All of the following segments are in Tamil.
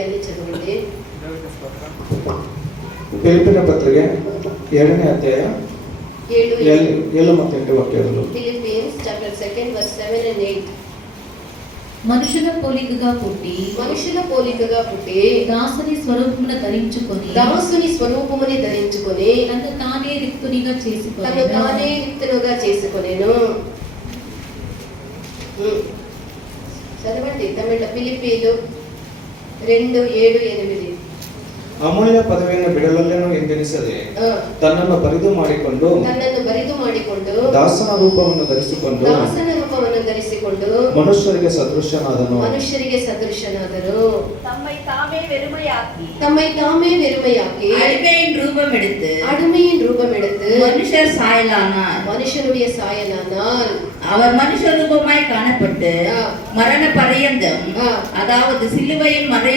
వాక్యాన్ని చదవండి. ఫిలిప్పీయుల పత్రిక 7ನೇ ಅಧ್ಯಾಯ 7 ಮತ್ತು 8 ವಾಕ್ಯಗಳು. Philippians chapter 2 verse 7 and 8. మనుషుల పోలికగా పుట్టి దాసుని స్వరూపమును ధరించుకొని తనను తానే రిక్తునిగా చేసుకొనెను. చదవండి తమిళ. ఫిలిప్పీయులు 2:7-8. ಅಮೂಲ್ಯ ಪದವಿಯನ್ನು ಬಿಡಲಲ್ಲೇನೋ ಎಂದೆನಿಸದೆ ತನ್ನನ್ನು ಬರಿದು ಮಾಡಿಕೊಂಡು ದಾಸನ ರೂಪವನ್ನು ಧರಿಸಿಕೊಂಡು ಮನುಷ್ಯರಿಗೆ ಸದೃಶನಾದನು. தம்மை தாமே வெறுமையாக்கி அடிமையின் ரூபம் எடுத்து மனுஷனுடைய சாயலானார். அவர் மனுஷ ரூபமாய் காணப்பட்டு மரண பரியந்தம், அதாவது சிலுவையின் மரண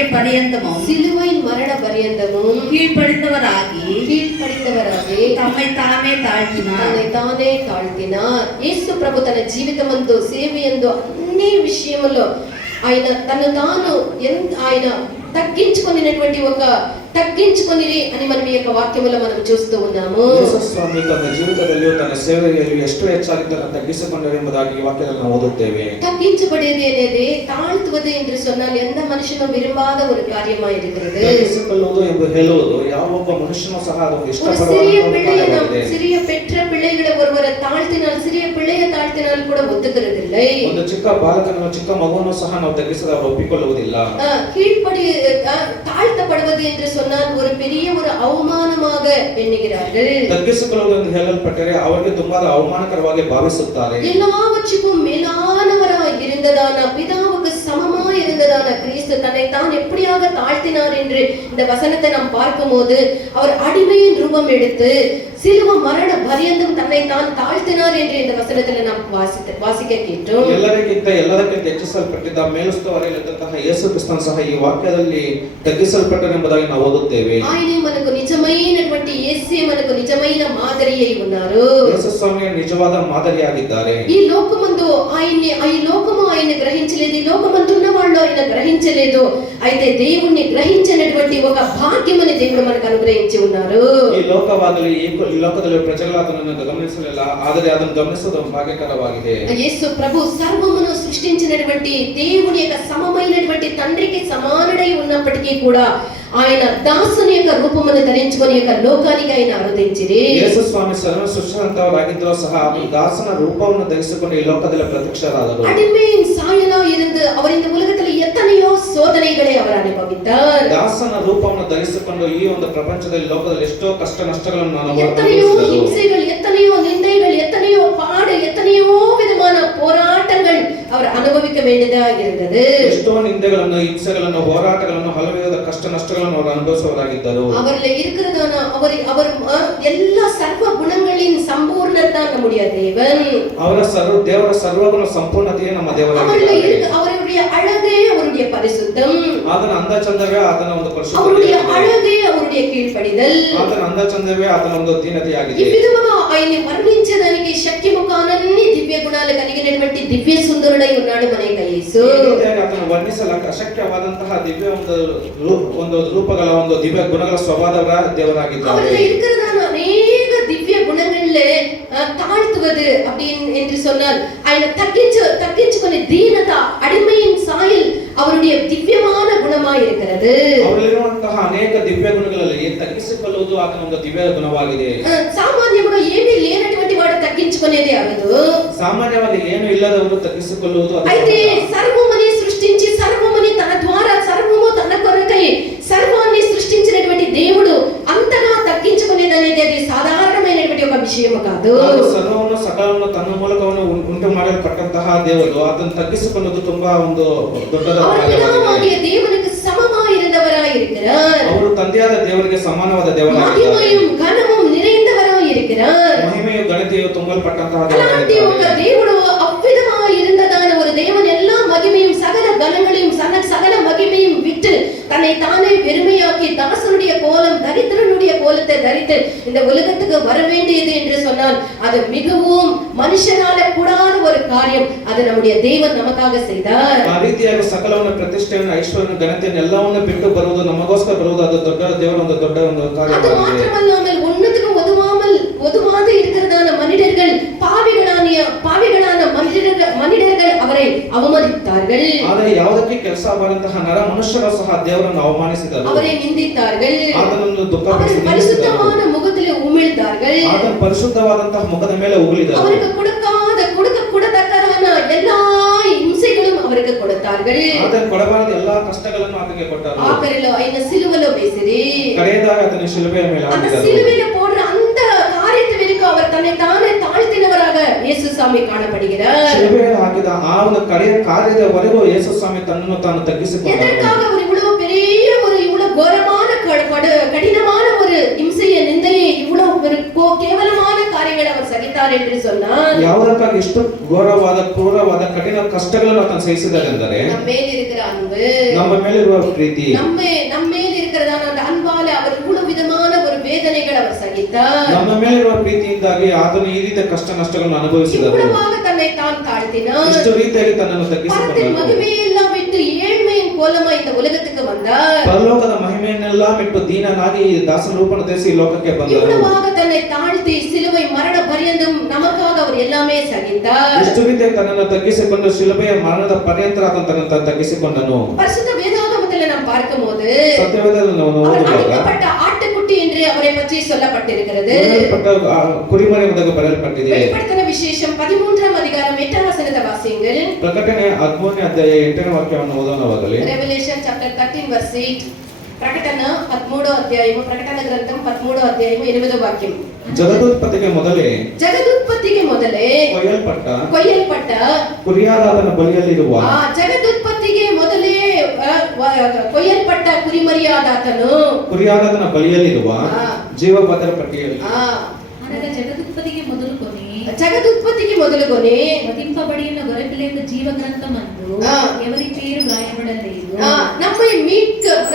பரியந்தமும் கீழ்ப்படிந்தவராகி தம்மை தாமே தாழ்த்தினார். యేసు ప్రభు తన జీవితమందు సేవయందు అన్ని విషయములో ఆయన తను తాను ఆయన తగ్గించుకొనిరి అని మనం ఈ యొక్క వాక్యములో మనం చూస్తూ ఉన్నాము. ಯೇಸು ಸ್ವಾಮಿ ತನ್ನ ಜೀವಿತದಲ್ಲಿ ತನ್ನ ಸೇವೆಯಲ್ಲಿ ಎಷ್ಟು ಹೆಚ್ಚಾಗಿ ತನ್ನ ತಗ್ಗಿಸಿಕೊಂಡರು ಎಂಬುದಾಗಿ ಈ ವಾಕ್ಯದಲ್ಲಿ ನಾವು ಓದುತ್ತೇವೆ. தగ్గించబడేది అనేది தாழ்த்துவது என்று சொன்னால் எந்த மனுஷனும் விரும்பாத ஒரு காரியமா இருக்கிறது. ತಗ್ಗಿಸಿಕೊಳ್ಳುವುದು ಎಂದು ಹೇಳುವುದು ಯಾವೊಬ್ಬ ಮನುಷ್ಯನೂ ಸಹ ಅದನ್ನು ಇಷ್ಟಪಡುವ சிறிய பெற்ற பிள்ளைகளை ஒருவரை தாழ்த்தினால், சிறிய பிள்ளையை தாழ்த்தினால் கூட ஒத்துக்கிறதில்லை. ಒಂದು ಚಿಕ್ಕ ಬಾಲಕನನ್ನು ಚಿಕ್ಕ ಮಗುವನ್ನು ಸಹ ನಾವು ತಗ್ಗಿಸದೆ ಅವರು ಒಪ್ಪಿಕೊಳ್ಳುವುದಿಲ್ಲ. தாழ்த்தப்படுவது என்று சொன்னால் ஒரு பெரிய ஒரு அவமானமாக எண்ணுகிறார்கள். ತಗ್ಗಿಸಿಕೊಳ್ಳುವುದು ಎಂದು ಹೇಳಲ್ಪಟ್ಟರೆ ಅವರಿಗೆ ತುಂಬಾ ಅವಮಾನಕರವಾಗಿ ಭಾವಿಸುತ್ತಾರೆ. எல்லாவற்றுக்கும் மேலானவராய் இருந்ததான, பிதாவுக்கு சமமாய் இருந்ததான கிறிஸ்து தன்னை தான் எப்படியாக தாழ்த்தினார் என்று இந்த வசனத்தை நாம் பார்க்கும்போது, அவர் அடிமையின் ரூபம் எடுத்து சிலுவை மரண பரியந்தம் தன்னை தான் தாழ்த்தினார் என்று இந்த வசனத்தில் நாம் வாசிக்க கேட்டோம். ಎಲ್ಲದಕ್ಕಿಂತ ಹೆಚ್ಚಿಸಲ್ಪಟ್ಟಿದ್ದ ಮೇಲುಸ್ತುವಾರಿಯಲ್ಲಿದ್ದಂತಹ ಯೇಸು ಕ್ರಿಸ್ತನು ಸಹ ಈ ವಾಕ್ಯದಲ್ಲಿ తగ్గించల్పట్టನೆಂಬುದಾಗಿ ನಾವು ఓదుತ್ತೇವೆ. ఆయనే మనకు నిజమైనటువంటి యేసే మనకు నిజమైన మాదిరి అయి ఉన్నారు. ಯೇಸು ಸ್ವಾಮಿ ನಿಜವಾದ ಮಾದರಿಯಾಗಿದ್ದಾರೆ. ఈ లోకమందు ఆయన్ని గ్రహించలేదు, ఈ లోకమందున్న వాళ్ళు ఆయన గ్రహించలేదు. అయితే దేవుణ్ణి గ్రహించినటువంటి ఒక భాగ్యమని దేవుడు మనకు అనుగ్రహించి ఉన్నారు. ಈ ಲೋಕವಾಗಲಿ ಈ ಲೋಕದಲ್ಲಿ ಪ್ರಜೆಗಳು ಅದನ್ನು ಗಮನಿಸಲಿಲ್ಲ, ಆದರೆ ಅದನ್ನು ಗಮನಿಸುವುದು ಭಾಗ್ಯಕರವಾಗಿದೆ. యేసు ప్రభు సర్వమును సృష్టించినటువంటి దేవుని యొక్క సమమైనటువంటి తండ్రికి సమానుడై ఉన్నప్పటికీ కూడా ఆయన దాసుని యొక్క రూపమును ధరించుకొని యొక్క లోకానికి ఆయన అవతరించిరి. ಯೇಸು ಸ್ವಾಮಿ ಸರ್ವ ಸೃಷ್ಟಿಕರ್ತರಾಗಿದ್ದರೂ ಸಹ ಅವರು ದಾಸನ ರೂಪವನ್ನು ಧರಿಸಿಕೊಂಡು ಈ ಲೋಕದಲ್ಲಿ ಪ್ರತ್ಯಕ್ಷರಾದರು. அடிமையின் சாயலாய் இருந்து அவர் இந்த உலகத்தில் எத்தனையோ சோதனைகளை அவர் அனுபவித்தார். ದಾಸನ ರೂಪವನ್ನು ಧರಿಸಿಕೊಂಡು ಈ ಒಂದು ಪ್ರಪಂಚದಲ್ಲಿ ಲೋಕದಲ್ಲಿ ಎಷ್ಟೋ ಕಷ್ಟ ನಷ್ಟಗಳನ್ನು எத்தனையோ ಹಿಂಸೆகள், எத்தனையோ நிந்தைகள், எத்தனையோ பாடு, எத்தனையோ விதமான போராட்டங்கள் அவர் அனுபவிக்க வேண்டியதாக இருந்தது. ಎಷ್ಟೋ ನಿಂದೆಗಳನ್ನು, ಹಿಂಸೆಗಳನ್ನು, ಹೋರಾಟಗಳನ್ನು, ಹಲವು ವಿಧದ ಕಷ್ಟ ನಷ್ಟಗಳನ್ನು ಅವರು ಅನುಭವಿಸುವವರಾಗಿದ್ದರು. அவர்ல இருக்கிறதான அவர் எல்லா சர்வ குணங்களின் சம்பூர்ணர் தான் நம்முடைய தேவன். ದೇವರ ಸರ್ವಗುಣ ಸಂಪೂರ್ಣತೆಯೇ ನಮ್ಮ ದೇವರಾಗಿದ್ದಾರೆ. அவருடைய அழகே அவருடைய பரிசுத்தம், ಆತನ ಅಂದ ಚಂದವೇ ಆತನ ಒಂದು ಪರಿಶುದ್ಧತೆ, அவருடைய அழகே அவருடைய కీழ்పడిదల్, ಆತನ ಅಂದ ಚಂದವೇ ಆತನ ಒಂದು ದೀನತೆಯಾಗಿದೆ. ఈ విధముగా ఆయన వర్ణించడానికి శక్యము కానన్ని దివ్య గుణాలు కలిగినటువంటి దివ్య సుందరుడై ఉన్నాడు మన యేసు. ಆತನ ವರ್ಣಿಸಲಕ್ಕ ಅಶಕ್ಯವಾದಂತಹ ದಿವ್ಯ ಒಂದು ರೂಪಗಳ ಒಂದು ದಿವ್ಯ ಗುಣಗಳ ಸ್ವಭಾವದ ದೇವರಾಗಿದ್ದಾರೆ. அவர்ல இருக்கிறதான அநேக திவ்ய குணங்கள்ல தாழ்த்துவது அப்படின்னு என்று சொன்னால் ఆయన తగ్గించుకొని దీనత, அடிமையின் சாயல் அவருடைய திவ்யமான குணமாய் இருக்கிறது. ಅವರಲ್ಲಿರುವಂತಹ ಅನೇಕ ದಿವ್ಯ ಗುಣಗಳಲ್ಲಿ ತಗ್ಗಿಸಿಕೊಳ್ಳುವುದು ಆತನ ಒಂದು ದಿವ್ಯ ಗುಣವಾಗಿದೆ. సామాన్యముగా ఏమీ లేనటువంటి వాడు తగ్గించుకునేది అగదు. ಸಾಮಾನ್ಯವಾಗಿ ಏನು ಇಲ್ಲದವರು ತಗ್ಗಿಸಿಕೊಳ್ಳುವುದು. అయితే సర్వముని సృష్టించి సర్వముని తన ద్వారా సర్వము తన కొరకై సర్వాన్ని సృష్టించినటువంటి దేవుడు అంతగా తగ్గించుకునేది అనేది అది సాధారణమైనటువంటి ఒక విషయం కాదు. ಸರ್ವವನ್ನು ಸಕಲವನ್ನು ತನ್ನ ಮೂಲಕವನ್ನು ಉಂಟು ಮಾಡಲ್ಪಟ್ಟಂತಹ ದೇವರು ಅದನ್ನು ತಗ್ಗಿಸಿಕೊಳ್ಳುವುದು ತುಂಬಾ ಒಂದು ದೊಡ್ಡದಾಗಿದೆ. ದೇವನಿಗೆ ಸಮಮಾயிருந்தவராய் இருக்கிறார். ಅವರು ತಂದೆಯಾದ ದೇವರಿಗೆ ಸಮಾನವಾದ ದೇವರಾಗಿದ್ದಾರೆ. ಮಹಿಮೆಯು ಘನವೂ நிறைந்தவராய் இருக்கிறார். ಮಹಿಮೆಯು ಘನತೆಯು ತುಂಬಲ್ಪಟ್ಟಂತಹ ದೇವರಾಗಿದ್ದಾರೆ. దేవుడు అవ్విధమాయి இருந்ததான ஒரு தேவன் எல்லா மகிமையும் சகல கனங்களையும் சகல மகிமையும் விட்டு தன்னை தானே வெறுமையாக்கி தாசனுடைய கோலம் தரித்திரனுடைய கோலத்தை தரித்து இந்த உலகத்துக்கு வர வேண்டியது என்று சொன்னால் அது மிகவும் மனுஷனால கூடாத ஒரு காரியம். அது நம்முடைய தேவன் நமக்காக செய்தார். ಆ ರೀತಿಯಾಗಿ ಸಕಲವನ್ನು ಪ್ರತಿಷ್ಠೆಯನ್ನು ಐಶ್ವರ್ಯವನ್ನು ಘನತೆಯನ್ನು ಎಲ್ಲವನ್ನು ಬಿಟ್ಟು ಬರುವುದು ನಮಗೋಸ್ಕರ ಬರುವುದು ಅದು ದೊಡ್ಡ ದೇವರ ಒಂದು ದೊಡ್ಡ ಒಂದು அது ಕಾರ್ಯವಾಗಿದೆ. மாத்திரமல்லாமல் ஒண்ணுத்துக்கு ஒதுவாத இருக்கிறதான மனிதர்கள் பாவிகளான மனிதர்கள் அவரை அவமதித்தார்கள், ಆದರೆ ಯಾವುದಕ್ಕೆ ಕೆಲಸ ಬಾರಂತಹ ನರ ಮನುಷ್ಯರು ಸಹ ದೇವರನ್ನು ಅವಮಾನಿಸಿದರು, அவரை நிந்தித்தார்கள், ಆತನನ್ನು அவரை ದುಃಖಪಡಿಸಿದರು, பரிசுத்தமான முகத்திலே உமிழ்ந்தார்கள், ಆತನ ಪರಿಶುದ್ಧವಾದಂತಹ ಮುಖದ ಮೇಲೆ ಉಗುಳಿದರು, அவருக்கு கொடுக்கக்கூடத்தக்கதான எல்லா ಹಿಂಸೆகளும் அவருக்கு கொடுத்தார்கள். ಆತನ ಕೊಡಬಾರದ ಎಲ್ಲಾ ಕಷ್ಟಗಳನ್ನು ಆತನಿಗೆ ಕೊಟ್ಟರು. ఆఖరిలో ఆయన సిలువలో వేసిరి. ಕಡೆಯದಾಗಿ ಆತನ ಶಿಲುಬೆಯ ಮೇಲೆ அந்த ಹಾಕಿದರು. சிலுவையில போடுற அந்த காரியத்தை வரைக்கும் அவர் தன்னை தானே தாழ்த்தினவராக இயேசு சாமி காணப்படுகிறார். ಶಿಲುಬೆಯಲ್ಲಿ ಹಾಕಿದ ಆ ಒಂದು ಕಡೆಯ ಕಾರ್ಯದವರೆಗೂ ಯೇಸು ಸ್ವಾಮಿ ತನ್ನನ್ನು ತಾನು ತಗ್ಗಿಸಿಕೊಂಡರು. எதற்காக அவர் இவ்வளவு பெரிய இவ்வளவு கோரமான கடினமான ஒரு இம்சையை நிந்தையை இவ்வளவு கேவலமான காரியங்களை அவர் சகித்தார் என்று சொன்னார். ಯಾವುದಕ್ಕಾಗಿ ಇಷ್ಟು ಘೋರವಾದ ಕ್ರೂರವಾದ ಕಠಿಣ ಕಷ್ಟಗಳನ್ನು ಆತನು ಸಹಿಸಿದರೆಂದರೆ நம்ம மேல் இருக்கிற அன்பு, ನಮ್ಮ ಮೇಲಿರುವ ಪ್ರೀತಿ, நம்ம மேல் இருக்கிறதான அந்த அன்பால அவர் இவ்வளவு விதமான ஒரு வேதனைகள் அவர் சகித்தார். ನಮ್ಮ ಮೇಲಿರುವ ಪ್ರೀತಿಯಿಂದಾಗಿ ಆತನು ಈ ರೀತಿಯ ಕಷ್ಟ ನಷ್ಟಗಳನ್ನು ಅನುಭವಿಸಿದರು. இவ்வளவாக தன்னை தான் தாழ்த்தினார். ಇಷ್ಟು ರೀತಿಯಾಗಿ ತನ್ನನ್ನು பரத்தின் ತಗ್ಗಿಸಿಕೊಂಡರು. மகிமையெல்லாம் விட்டு ஏழ்மையின் கோலமா இந்த உலகத்துக்கு வந்தார். ಪರಲೋಕದ ಮಹಿಮೆಯನ್ನೆಲ್ಲ ಬಿಟ್ಟು ದೀನನಾಗಿ ಈ ದಾಸನ ರೂಪವನ್ನು ಧರಿಸಿ ಈ ಲೋಕಕ್ಕೆ ಬಂದರು. இவ்வளவாக தன்னை தாழ்த்தி சிலுவை மரண பரியந்தம் நமக்காக அவர் எல்லாமே சகித்தார். ಇಷ್ಟು ರೀತಿಯಾಗಿ ತನ್ನನ್ನು ತಗ್ಗಿಸಿಕೊಂಡು ಶಿಲುಬೆಯ ಮರಣದ ಪರ್ಯಂತರ ಆತನು ತನ್ನನ್ನು ತಗ್ಗಿಸಿಕೊಂಡನು. பரிசுத்த வேதாகமத்தில் நாம் பார்க்கும்போது ಸತ್ಯವೇದದಲ್ಲಿ ನಾವು அவர் ಓದುವಾಗ அடிக்கப்பட்ட ஆட்டுக்குட்டி என்று அவரை பற்றி சொல்லப்பட்டிருக்கிறது. ಕುರಿಮರಿ ಎಂಬುದಾಗಿ ಬರೆಯಲ್ಪಟ್ಟಿದೆ. வெளிப்படுத்தின விசேஷம் 13ஆம் அதிகாரம் 8ஆம் வசனத்தை வாசியுங்கள். ಪ್ರಕಟಣೆ 13ನೇ ಅಧ್ಯಾಯ 8ನೇ ವಾಕ್ಯವನ್ನು ಓದೋಣವಾಗಲಿ. Revelation chapter 13 verse 8. ప్రకటన 13వ అధ్యాయము, ప్రకటన గ్రంథం 13వ అధ్యాయము 8వ వాక్యం. ಜಗದುತ್ಪತ್ತಿಗೆ ಮೊದಲೇ ಕೊಯ್ಯಲ್ಪಟ್ಟ ಕುರಿಯಾದಾತನ ಬಳಿಯಲ್ಲಿರುವ ಜಗದುತ್ಪತ್ತಿಗೆ ಮೊದಲೇ ಕೊಯ್ಯಲ್ಪಟ್ಟ ಕುರಿಮರಿಯಾದಾತನು ಕುರಿಯಾದಾತನ ಬಳಿಯಲ್ಲಿರುವ ಜೀವ ಭದ್ರಪಟ್ಟಿಯಲ್ಲಿ అనగా జగదుత్పత్తికి మొదలుకొని వధింపబడిన గొర్రెపిల్ల యొక్క జీవ గ్రంథమందు ఎవరి పేరు వ్రాయబడలేదు.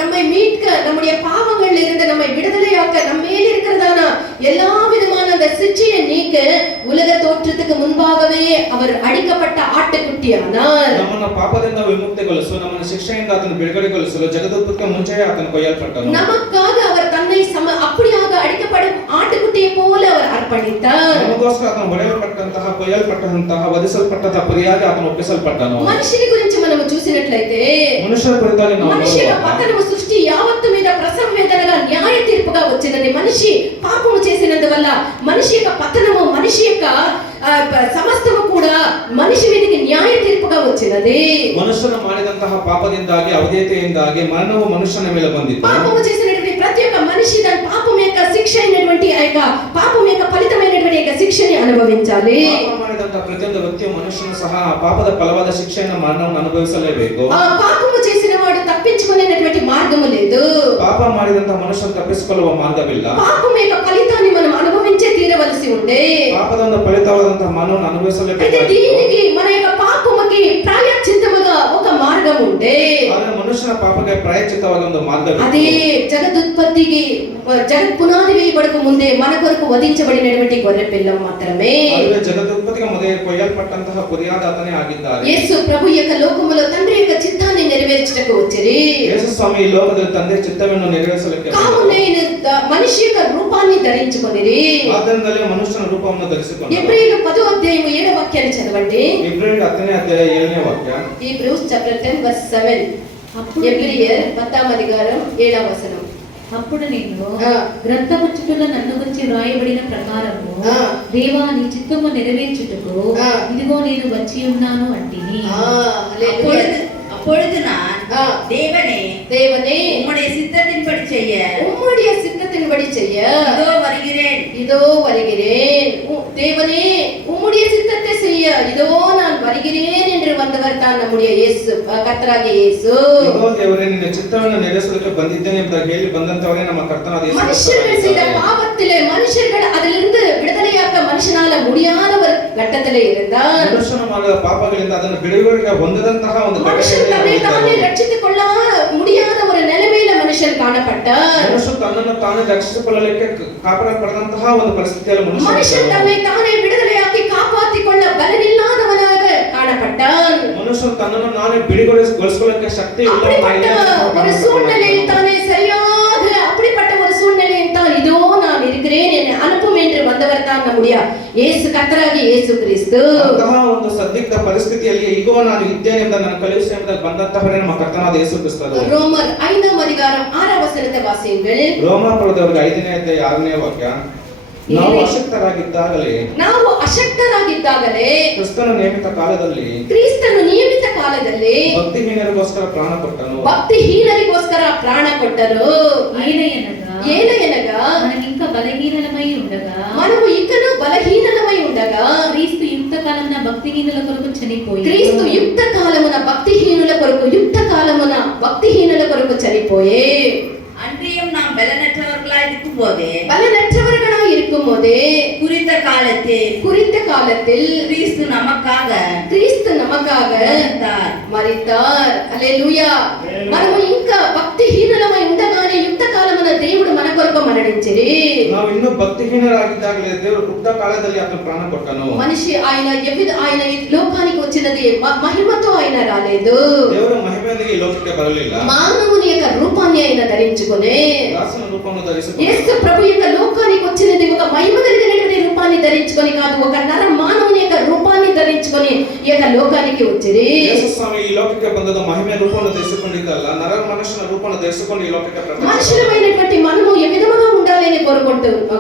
நம்மை மீட்க நம்முடைய பாவங்கள்ல இருந்து நம்மை விடுதலையாக்க நம்ம மேல இருக்கிறதான எல்லா விதமான அந்த சிட்சையை நீக்க உலக தோற்றத்துக்கு முன்பாகவே அவர் அடிக்கப்பட்ட ஆட்டுக்குட்டியானார். ನಮ್ಮನ್ನು ಪಾಪದಿಂದ ವಿಮುಕ್ತಿಗೊಳಿಸಲು ನಮ್ಮನ್ನು ಶಿಕ್ಷೆಯಿಂದ ಆತನು ಬಿಡುಗಡೆಗೊಳಿಸಲು ಜಗದುತ್ಪತ್ತಿಗೆ ಮುಂಚೆಯೇ ಆತನು ಕೊಯ್ಯಲ್ಪಟ್ಟನು. நமக்காக அவர் தன்னை அப்படியாக அடிக்கப்படும் ஆட்டுக்குட்டியை போல அவர் அர்ப்பணித்தார். ನಮಗೋಸ್ಕರ ಆತನು ಹೊಡೆಯಲ್ಪಟ್ಟಂತಹ ಕೊಯ್ಯಲ್ಪಟ್ಟಂತಹ ವಧಿಸಲ್ಪಟ್ಟಂತಹ ಪರಿಯಾಗಿ ಆತನು ಒಪ್ಪಿಸಲ್ಪಟ್ಟನು. మనిషిని గురించి మనం చూసినట్లయితే ಮನುಷ್ಯರ ಕುರಿತಾಗಿ ನಾವು మనిషి పతనము సృష్టి యావత్తు మీద ప్రసవ వేదనగా న్యాయ తీర్పుగా వచ్చినది. మనిషి పాపము చేసినందువల్ల మనిషి యొక్క పతనము, మనిషి యొక్క ಸಮಸ್ತವು ಕೂಡ ಮನುಷ್ಯ మీదకి ನ್ಯಾಯ తీర్పుగా వచ్చినది. ಮನುಷ್ಯನು ಮಾಡಿದಂತಹ ಪಾಪದಿಂದಾಗಿ ಅವಧೇಯತೆಯಿಂದಾಗಿ ಮರಣವು ಮನುಷ್ಯನ ಮೇಲೆ ಬಂದಿತು. పాపము చేసినటువంటి ప్రతి ఒక్క మనిషి దాని పాపం యొక్క శిక్ష అయినటువంటి ఆ యొక్క పాపం యొక్క ఫలితమైనటువంటి యొక్క శిక్షని అనుభవించాలి. ಪಾಪ ಮಾಡಿದಂತಹ ಪ್ರತಿಯೊಂದು ವ್ಯಕ್ತಿಯು ಮನುಷ್ಯನು ಸಹ ಪಾಪದ ಫಲವಾದ ಶಿಕ್ಷೆಯನ್ನು ಮರಣವನ್ನು ಅನುಭವಿಸಲೇಬೇಕು. ಆ ಪಾಪము చేసిన వాడు తప్పించుకునేటువంటి మార్గము లేదు. ಪಾಪ ಮಾಡಿದಂತಹ ಮನುಷ್ಯನು ತಪ್ಪಿಸಿಕೊಳ್ಳುವ ಮಾರ್ಗವಿಲ್ಲ. పాపం యొక్క ఫలితాన్ని మనం అనుభవించే తీరవలసి ఉండే. ಪಾಪದ ಒಂದು ಫಲಿತವಾದಂತಹ ಮಾನವನು ಅನುಭವಿಸಲೇಬೇಕು. అయితే దీనికి మన యొక్క పాపముకి ప్రాయశ్చిత్తముగా ఒక మార్గం ఉండే. ಆದರೆ ಮನುಷ್ಯನ ಪಾಪಕ್ಕೆ ಪ್ರಾಯಶ್ಚಿತ್ತವಾಗಿ ಒಂದು ಮಾರ್ಗವಿದೆ. అదే జగదుత్పత్తికి జగత్ పునాది వేయబడక ముందే మన కొరకు వధించబడినటువంటి గొర్రె పిల్ల మాత్రమే. ಅದುವೇ ಜಗದುತ್ಪತ್ತಿಗೆ ಮೊದಲೇ ಕೊಯ್ಯಲ್ಪಟ್ಟಂತಹ ಕುರಿಯಾದಾತನೇ ಆಗಿದ್ದಾರೆ. యేసు ప్రభు యొక్క లోకములో తండ్రి యొక్క చిత్తాన్ని నెరవేర్చుటకు వచ్చిరి. ಯೇಸು ಸ್ವಾಮಿ ಈ ಲೋಕದಲ್ಲಿ ತಂದೆ ಚಿತ್ತವನ್ನು ನೆರವೇರಿಸಲಿಕ್ಕೆ కావున మనిషి యొక్క రూపాన్ని ధరించుకొనిరి. ಆದ್ದರಿಂದಲೇ ಮನುಷ್ಯನ ರೂಪವನ್ನು ಧರಿಸಿಕೊಂಡರು. ఎబ్రీయులు 10వ అధ్యాయము 7వ వాక్యాన్ని చదవండి. ಇಬ್ರಿಯರು 10ನೇ ಅಧ್ಯಾಯ 7ನೇ ವಾಕ್ಯ. Hebrews chapter 10 verse 7. ఎబ్రీయర్ 10వ అధికారం 7వ వచనం. అప్పుడు నేను గ్రంథముచ్చుటలో నన్ను గురించి వ్రాయబడిన ప్రకారము దేవా నీ చిత్తము నెరవేర్చుటకు ఇదిగో నేను వచ్చి ఉన్నాను అంటిని. அப்பொழுது நான் தேவனே உம்முடைய சித்தத்தின்படி செய்ய இதோ வருகிறேன் தேவனே உம்முடைய சித்தத்தை செய்ய இதோ நான் வருகிறேன் என்று வந்தவர் தான் நம்முடைய இயேசு, கர்த்தராகிய இயேசு. இதோ தேவரே ನಿನ್ನ ಚಿತ್ತವನ್ನು ನೆರವೇರಿಸಲಿಕ್ಕೆ ಬಂದಿದ್ದೇನೆ ಎಂದು ಹೇಳಿ ಬಂದಂತವರೇ ನಮ್ಮ ಕರ್ತನಾದ ಯೇಸು. மனுஷர்கள் செய்த பாவத்திலே மனுஷர்கள் அதிலிருந்து விடுதலையாக்க மனுஷனால முடியாத ಘಟ್ಟದಲ್ಲಿ இருந்தார். ಮನುಷ್ಯನು ಮಾಡಿದ ಪಾಪಗಳಿಂದ ಅದನ್ನು ಬಿಡುಗಡೆ ಹೊಂದದಂತಹ ಒಂದು மனுஷன் தன்னை தானே ரட்சித்துக் கொள்ள முடியாத ஒரு நிலைமையில மனுஷன் காணப்பட்டார். ಮನುಷ್ಯ ತನ್ನನ್ನು ತಾನೇ ರಕ್ಷಿಸಿಕೊಳ್ಳಲಿಕ್ಕೆ ಕಾಪಾಡಲ್ಪಡದಂತಹ ಒಂದು ಪರಿಸ್ಥಿತಿಯಲ್ಲಿ மனுஷன் தன்னை தானே விடுதலையாக்கி காப்பாற்றிக் கொள்ள பலனில்லாதவனாக காணப்பட்டான். ಮನುಷ್ಯನು ತನ್ನನ್ನು ನಾನೇ ಬಿಡುಗಡೆಗೊಳಿಸಿಕೊಳ್ಳಕ್ಕೆ ಶಕ್ತಿ அப்படிப்பட்ட ஒரு சூழ்நிலையில் தானே சரியாக அப்படிப்பட்ட ஒரு சூழ்நிலையில் தான் இதோ நான் இருக்கிறேன் என்னை அனுப்பும் என்று வந்தவர் தான் நம்முடைய இயேசு கர்த்தராகிய இயேசு கிறிஸ்து. ಅಂತಹ ಒಂದು ಸದ್ದಿಗ್ಧ ಪರಿಸ್ಥಿತಿಯಲ್ಲಿ ಈಗೋ ನಾನು ಇದ್ದೇನೆ ಎಂದು ನನ್ನ ಕಳುಹಿಸಿ ಎಂಬುದಾಗಿ ಬಂದಂತಹವರೇ ನಮ್ಮ ಕರ್ತನಾದ ಯೇಸು ಕ್ರಿಸ್ತರು. ரோமர் 5ஆம் அதிகாரம் 6ஆம் வசனத்தை வாசியுங்கள். ರೋಮಾಪುರದವರಿಗೆ 5ನೇ ಅಧ್ಯಾಯ 6ನೇ ವಾಕ್ಯ. ನಾವು ಅಶಕ್ತರಾಗಿದ್ದಾಗಲೇ ಕ್ರಿಸ್ತನು ನೇಮಿತ ಕಾಲದಲ್ಲಿ ಭಕ್ತಿಹೀನರಿಗೋಸ್ಕರ ಪ್ರಾಣ ಕೊಟ್ಟರು. ఏలయనగా మనం ఇంకా బలహీనలమై ఉండగా మనము ఇంకను బలహీనలమై ఉండగా క్రీస్తు యుక్త కాలమున భక్తిహీనుల కొరకు చనిపోయి క్రీస్తు యుక్త కాలమున భక్తిహీనుల కొరకు చనిపోయే அன்றியும் நாம் பலனற்றவர்களாய் இருக்கும்போதே குறித்த காலத்தில் கிறிஸ்து நமக்காக మరితార్. హల్లెలూయా. మనము ఇంకా భక్తిహీనులమై ఉండగానే యుక్త కాలమున దేవుడు మన కొరకు మరణించిరి. ನಾವು ಇನ್ನೂ భక్తిహీనರಾಗಿದ್ದಾಗಲೇ ದೇವರು ಯುಕ್ತ ಕಾಲದಲ್ಲಿ ಆತನ ಪ್ರಾಣ ಕೊಟ್ಟನು. మనిషి ఆయన ఈ లోకానికి వచ్చినది మహిమతో ఆయన రాలేదు. ದೇವರು ಮಹಿಮೆಯೊಂದಿಗೆ ಈ ಲೋಕಕ್ಕೆ ಬರಲಿಲ್ಲ. మానవుని యొక్క రూపాన్ని ఆయన ధరించుకొని దాసుని రూపమును ధరించుకొని యేసు ప్రభు యొక్క లోకానికి వచ్చినది ఒక మహిమ కలిగినటువంటి రూపాన్ని ధరించుకొని కాదు, ఒక నర మానవుని యొక్క రూపాన్ని ధరించుకొని ఈ యొక్క లోకానికి వచ్చిరి. ಯೇಸು ಸ್ವಾಮಿ ಈ ಲೋಕಕ್ಕೆ ಬಂದದ್ದು ಮಹಿಮೆಯ ರೂಪವನ್ನು ಧರಿಸಿಕೊಂಡಿದ್ದಲ್ಲ, ನರ ಮನುಷ್ಯನ ರೂಪವನ್ನು ಧರಿಸಿಕೊಂಡು ಈ ಲೋಕಕ್ಕೆ ಮನುಷ್ಯರమైనటువంటి మనము ఏ విధముగా ఉండాలని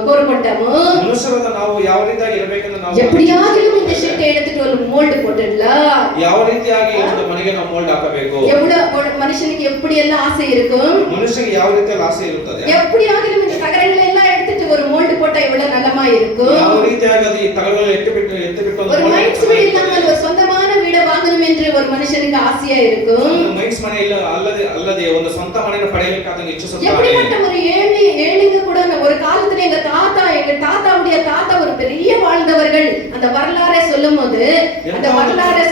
కోరుకుంటాము. ಮನುಷ್ಯರಾದ ನಾವು ಯಾವ ರೀತಿಯಾಗಿ ಇರಬೇಕೆಂದು ನಾವು எப்படியாகிலும் இந்த ஷர்ட் எடுத்துட்டு ஒரு மோல்ட் போட்டுடல, ಯಾವ ರೀತಿಯಾಗಿ ಒಂದು ಮನೆಗೆ ನಾವು ಮೋಲ್ಡ್ ಹಾಕಬೇಕು. மனுஷனுக்கு எப்படி எல்லாம் ஆசை இருக்கும், ಮನುಷ್ಯನಿಗೆ ಯಾವ ರೀತಿಯಲ್ಲಿ ಆಸೆ ಇರುತ್ತದೆ. எப்படியாகிலும் இந்த தகரங்களை எல்லாம் எடுத்துட்டு ஒரு மோல்ட் போட்டா எவ்வளவு நல்லமா இருக்கும். ಯಾವ ರೀತಿಯಾಗಿ ಅದು ಈ ತಗಡುಗಳನ್ನು ಎತ್ತಿಬಿಟ್ಟು ஒரு மைண்ட்ஸ் வீடு இல்லாமல் ஒரு சொந்தமான வீடு வாங்கணும் என்று ஒரு மனுஷனுக்கு ஆசையா இருக்கும். ಮೈನ್ಸ್ ಮನೆ ಇಲ್ಲ ಅಲ್ಲದೆ ಒಂದು ಸ್ವಂತ ಮನೆಯನ್ನು ಪಡೆಯಲಿಕ್ಕೆ ಆತನಿಗೆ ಇಚ್ಛಿಸುತ್ತಾನೆ. எப்படிப்பட்ட ஒரு ஏழைங்க கூட ஒரு காலத்துல எங்க தாத்தாவுடைய தாத்தா ஒரு பெரிய வாழ்ந்தவர்கள் அந்த வரலாறை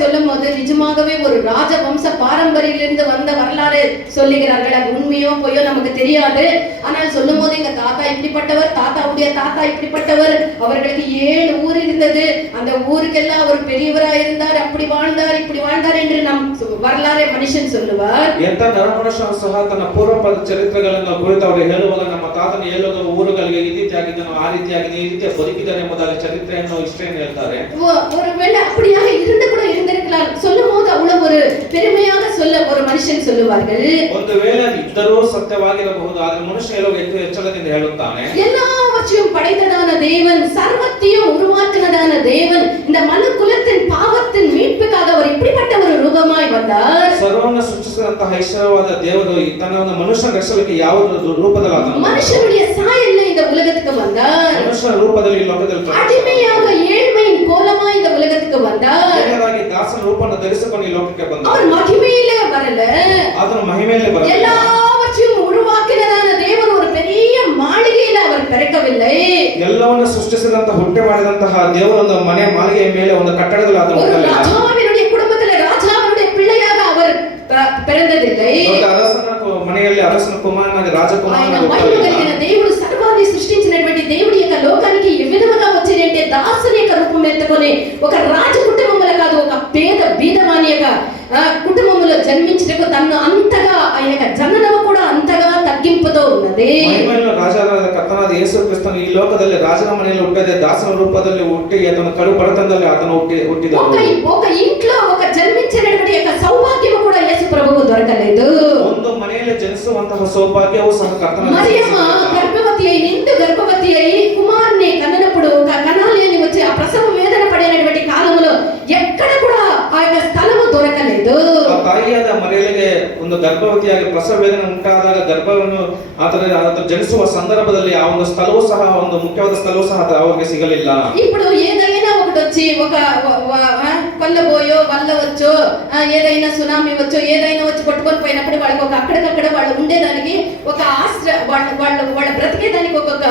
சொல்லும்போது நிஜமாகவே ஒரு ராஜவம்ச பாரம்பரியத்திலிருந்து வந்த வரலாறு சொல்லுகிறார்கள். அது உண்மையோ பொய்யோ நமக்கு தெரியாது. ஆனால் சொல்லும்போது எங்க தாத்தா இப்படிப்பட்டவர், தாத்தாவுடைய தாத்தா இப்படிப்பட்டவர், அவர்களுக்கு 7 ஊர் இருந்தது, அந்த ஊருக்கெல்லாம் அவர் பெரியவரா இருந்தார், அப்படி வாழ்ந்தார் இப்படி வாழ்ந்தார் என்று நம் வரலாறை மனுஷன் சொல்லுவார். ಎಂತ ನರಮನುಷ್ಯನು ಸಹ ತನ್ನ ಪೂರ್ವಪದ ಚರಿತ್ರೆಗಳನ್ನು ಕುರಿತು ಅವರು ಹೇಳುವಾಗ ನಮ್ಮ ತಾತನ 7 ಊರುಗಳಿಗೆ ಈ ರೀತಿಯಾಗಿದ್ದನು, ಆ ರೀತಿಯಾಗಿದೆ, ಈ ರೀತಿಯ ಬದುಕಿದ್ದಾನೆ ಎಂಬುದಾಗಿ ಚರಿತ್ರೆಯನ್ನು ಇಷ್ಟೇನು ಹೇಳ್ತಾರೆ. ஒருவேளை அப்படியாக இருந்து கூட இருந்திருக்கலாம். சொல்லும் போது அவ்வளவு ஒரு பெருமையாக சொல்ல ஒரு மனுஷன் சொல்லுவார்கள். ಒಂದು ವೇಳೆ ಅದು ಇದ್ದರೂ ಸತ್ಯವಾಗಿರಬಹುದು, ಆದರೆ ಮನುಷ್ಯ ಹೇಳುವ ಎಚ್ಚರದಿಂದ ಹೇಳುತ್ತಾನೆ. எல்லாவற்றையும் படைத்ததான தேவன், சர்வத்தையும் உருவாக்கினதான தேவன் இந்த மனு குலத்தின் பாவத்தின் மீட்புக்காக அவர் இப்படிப்பட்ட ஒரு ரூபமாய் வந்தார். ಸರ್ವವನ್ನು ಸೃಷ್ಟಿಸಿದಂತಹ ಐಶ್ವರ್ಯವಾದ ದೇವರು ತನ್ನ ಒಂದು ಮನುಷ್ಯನ ರಕ್ಷಣೆಗೆ ಯಾವ ರೂಪದಲ್ಲಿ ಆತನು மனுஷனுடைய சாயல்ல இந்த உலகத்துக்கு வந்தார். ಮನುಷ್ಯನ ರೂಪದಲ್ಲಿ ಈ ಲೋಕದಲ್ಲಿ அடிமையாக ஏழ்மையின் கோலமாய் இந்த உலகத்துக்கு வந்தார். ದಾಸನ ರೂಪವನ್ನು ಧರಿಸಿಕೊಂಡು ಈ ಲೋಕಕ್ಕೆ ಬಂದ. அவர் மகிமையிலே வரல, ಆತನ ಮಹಿಮೆಯಲ್ಲಿ ಬರಲ್ಲ. எல்லாவற்றையும் உருவாக்கினதான தேவன் ஒரு பெரிய மாளிகையில அவர் பிறக்கவில்லை. ಎಲ್ಲವನ್ನು ಸೃಷ್ಟಿಸಿದಂತಹ ಹುಟ್ಟೆ ಮಾಡಿದಂತಹ ದೇವರು ಒಂದು ಮನೆ ಮಾಳಿಗೆಯ ಮೇಲೆ ಒಂದು ಕಟ್ಟಡದಲ್ಲಿ ಆತನು ಹುಟ್ಟಲಿಲ್ಲ. ರಾಜಾವಿನುடைய குடும்பத்திலே ராஜாவினுடைய பிள்ளையாக அவர் பிறந்ததில்லை. ಅರಸನ ಮನೆಯಲ್ಲಿ ಅರಸನ ಕುಮಾರನಾಗಿ ರಾಜಕುಮಾರನಾಗಿ ಹುಟ್ಟಲಿಲ್ಲ. దేవుడు సర్వాన్ని సృష్టించినటువంటి దేవుడి యొక్క లోకానికి ఏ విధముగా వచ్చిందంటే దాసుని యొక్క రూపం ఎత్తుకొని ఒక రాజ కుటుంబముల కాదు, ఒక పేద బీదవాని యొక్క కుటుంబములో జన్మించుటకు తన్ను అంతగా ఆ యొక్క జననము కూడా అంతగా తగ్గింపుతో ఉన్నది. ಮಹಿಮೆಯ ರಾಜನಾದ ಕರ್ತನಾದ ಯೇಸು ಕ್ರಿಸ್ತನು ಈ ಲೋಕದಲ್ಲಿ ರಾಜನ ಮನೆಯಲ್ಲಿ ಹುಟ್ಟದೆ ದಾಸನ ರೂಪದಲ್ಲಿ ಹುಟ್ಟಿ ಆತನ ಕಡು ಬಡತನದಲ್ಲಿ ಆತನು ಹುಟ್ಟಿದನು. ఒక ఇంట్లో ఒక జన్మించినటువంటి యొక్క సౌభాగ్యము కూడా యేసు ప్రభువుకు దొరకలేదు. ಒಂದು ಮನೆಯಲ್ಲಿ ಜನಿಸುವಂತಹ ಸೌಭಾಗ್ಯವು ಸಹ ಕರ್ತನ మరియమ్మ గర్భవతి అయి నిండు గర్భవతి అయి కుమారుని కన్నప్పుడు కనాలి అని వచ్చి ఆ ప్రసవ వేదన పడినటువంటి కాలంలో ఎక్కడ కూడా ఆ యొక్క స్థలము దొరకలేదు. ಆ ತಾಯಿಯಾದ ಮರಿಯಳಿಗೆ ಒಂದು ಗರ್ಭವತಿಯಾಗಿ ಪ್ರಸವ ವೇದನೆ ಉಂಟಾದಾಗ ಗರ್ಭವನ್ನು ಆತನ ಜನಿಸುವ ಸಂದರ್ಭದಲ್ಲಿ ಆ ಒಂದು ಸ್ಥಳವೂ ಸಹ ಒಂದು ಮುಖ್ಯವಾದ ಸ್ಥಳವೂ ಸಹ ಅವರಿಗೆ ಸಿಗಲಿಲ್ಲ. ఇప్పుడు ఏదైనా ఒకటి వచ్చి ఒక కొల్లబోయో వల్ల వచ్చో ఏదైనా సునామీ వచ్చో ఏదైనా వచ్చి కొట్టుకొని పోయినప్పుడు వాళ్ళకి ఒక అక్కడికక్కడ వాళ్ళు ఉండేదానికి ఒక వాళ్ళ బ్రతికేదానికి ఒక్కొక్క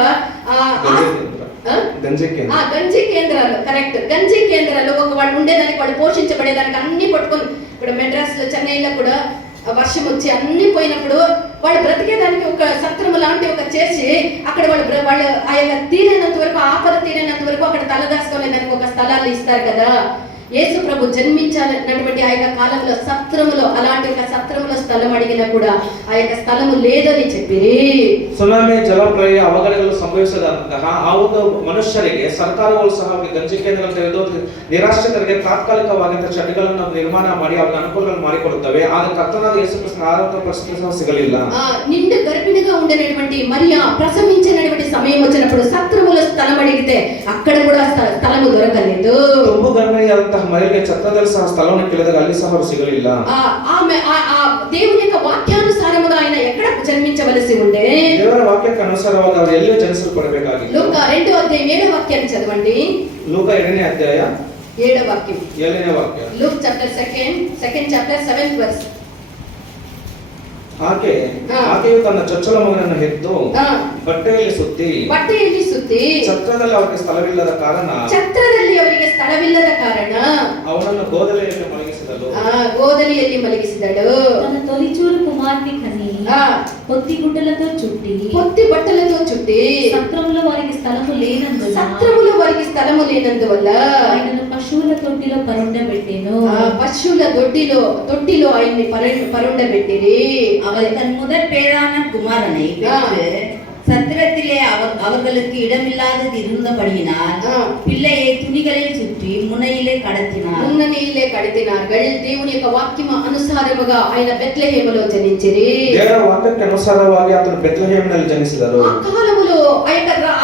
గంజి కేంద్రం. గంజి కేంద్రాలు, కరెక్ట్. గంజి కేంద్రాలు వాళ్ళు ఉండేదానికి, వాళ్ళు పోషించబడేదానికి అన్ని పట్టుకొని, ఇప్పుడు మెడ్రాస్ లో, చెన్నైలో కూడా వర్షం వచ్చి అన్ని పోయినప్పుడు వాళ్ళు బ్రతికేదానికి ఒక సత్రము లాంటి ఒక చేసి అక్కడ వాళ్ళు ఆ యొక్క తీరైనంత వరకు, ఆపద తీరైనంత వరకు అక్కడ తలదాచుకునేదానికి ఒక స్థలాలు ఇస్తారు కదా. యేసు ప్రభు జన్మించినటువంటి ఆ యొక్క కాలంలో సత్రములో, అలాంటి ఒక సత్రములో స్థలం అడిగినా కూడా ఆ యొక్క స్థలము లేదని చెప్పిరి. ಸುನಾಮಿ, ಜಲಪ್ರಳಯ, ಅವಘಡಗಳು ಸಂಭವಿಸದಂತಹ ಆ ಒಂದು ಮನುಷ್ಯರಿಗೆ ಸರ್ಕಾರಗಳು ಸಹ ಗಂಜಿ ಕೇಂದ್ರ ತೆರೆದು ನಿರಾಶ್ರಿತರಿಗೆ ತಾತ್ಕಾಲಿಕವಾಗಿದ್ದ ಚಡ್ಡಿಗಳನ್ನು ನಿರ್ಮಾಣ ಮಾಡಿ ಅವರಿಗೆ ಅನುಕೂಲಗಳು ಮಾಡಿಕೊಡುತ್ತವೆ. ಆದ್ರೆ ಕರ್ತನಾದ ಯೇಸು ಕ್ರಿಸ್ತನ ಆರೋಗ್ಯ ಪರಿಸ್ಥಿತಿ ಸಹ ಸಿಗಲಿಲ್ಲ. నిండు గర్భిణిగా ఉండేటువంటి మరియా ప్రసవించినటువంటి సమయం వచ్చినప్పుడు సత్రములో స్థలం అడిగితే అక్కడ కూడా స్థలము దొరకలేదు. ತುಂಬು ಗರ್ಭಿಣಿಯಾದಂತಹ ಮಹಿಳೆಗೆ ಛತ್ರದಲ್ಲಿ ಸಹ ಸ್ಥಳವನ್ನು ಕೇಳಿದಾಗ ಅಲ್ಲಿ ಸಹ ಸಿಗಲಿಲ್ಲ. ఆమె దేవుని యొక్క వాక్యానుసారముగా ఆయన ఎక్కడ జన్మించవలసి ఉండే? ದೇವರ ವಾಕ್ಯಕ್ಕೆ ಅನುಸಾರವಾಗಿ ಅವರು ಎಲ್ಲಿ ಜನಿಸಲ್ಪಡಬೇಕಾಗಿತ್ತು? ಲೂಕ 2వ అధ్యాయం 7వ వాక్యాన్ని చదవండి. ಲೂಕ 2ನೇ ಅಧ್ಯಾಯ 7వ వాక్యం. 7ನೇ ವಾಕ್ಯ. Luke chapter 2nd chapter 7th verse. ಆಕೆಯು ತನ್ನ ಚೊಚ್ಚಲ ಮಗನನ್ನು ಹೆತ್ತು ಬಟ್ಟೆಯಲ್ಲಿ ಸುತ್ತಿ ಛತ್ರದಲ್ಲಿ ಅವರಿಗೆ ಸ್ಥಳವಿಲ್ಲದ ಕಾರಣ ಅವನನ್ನು ಗೋದಲಿಯಲ್ಲಿ ಮಲಗಿಸಿದಳು. తన తొలిచూలు కుమార్తె కని పొత్తి గుడ్డలతో చుట్టి సత్రములో వారికి స్థలము లేనందువల్ల ఆయనను పశువుల తొట్టిలో పరుండబెట్టెను. పశువుల தொட்டிలో ఆయన్ని పరుండబెట్టిరి. அவர் தன் முதற் பேரான குமாரனை பெற்று சத்திரத்திலே அவர்களுக்கு இடமில்லாதது இருந்தபடியினால் பிள்ளையை துணிகளில் சுற்றி முனையிலே கடத்தினார்கள். దేవుని యొక్క వాక్యం అనుసారముగా ఆయన బెత్లెహేములో జనించిరి. ದೇವರ ವಾಕ್ಯಕ್ಕೆ ಅನುಸಾರವಾಗಿ ಆತನು ಬೆತ್ಲೆಹೇಮಿನಲ್ಲಿ ಜನಿಸಿದರು. ఆ కాలములో ఆ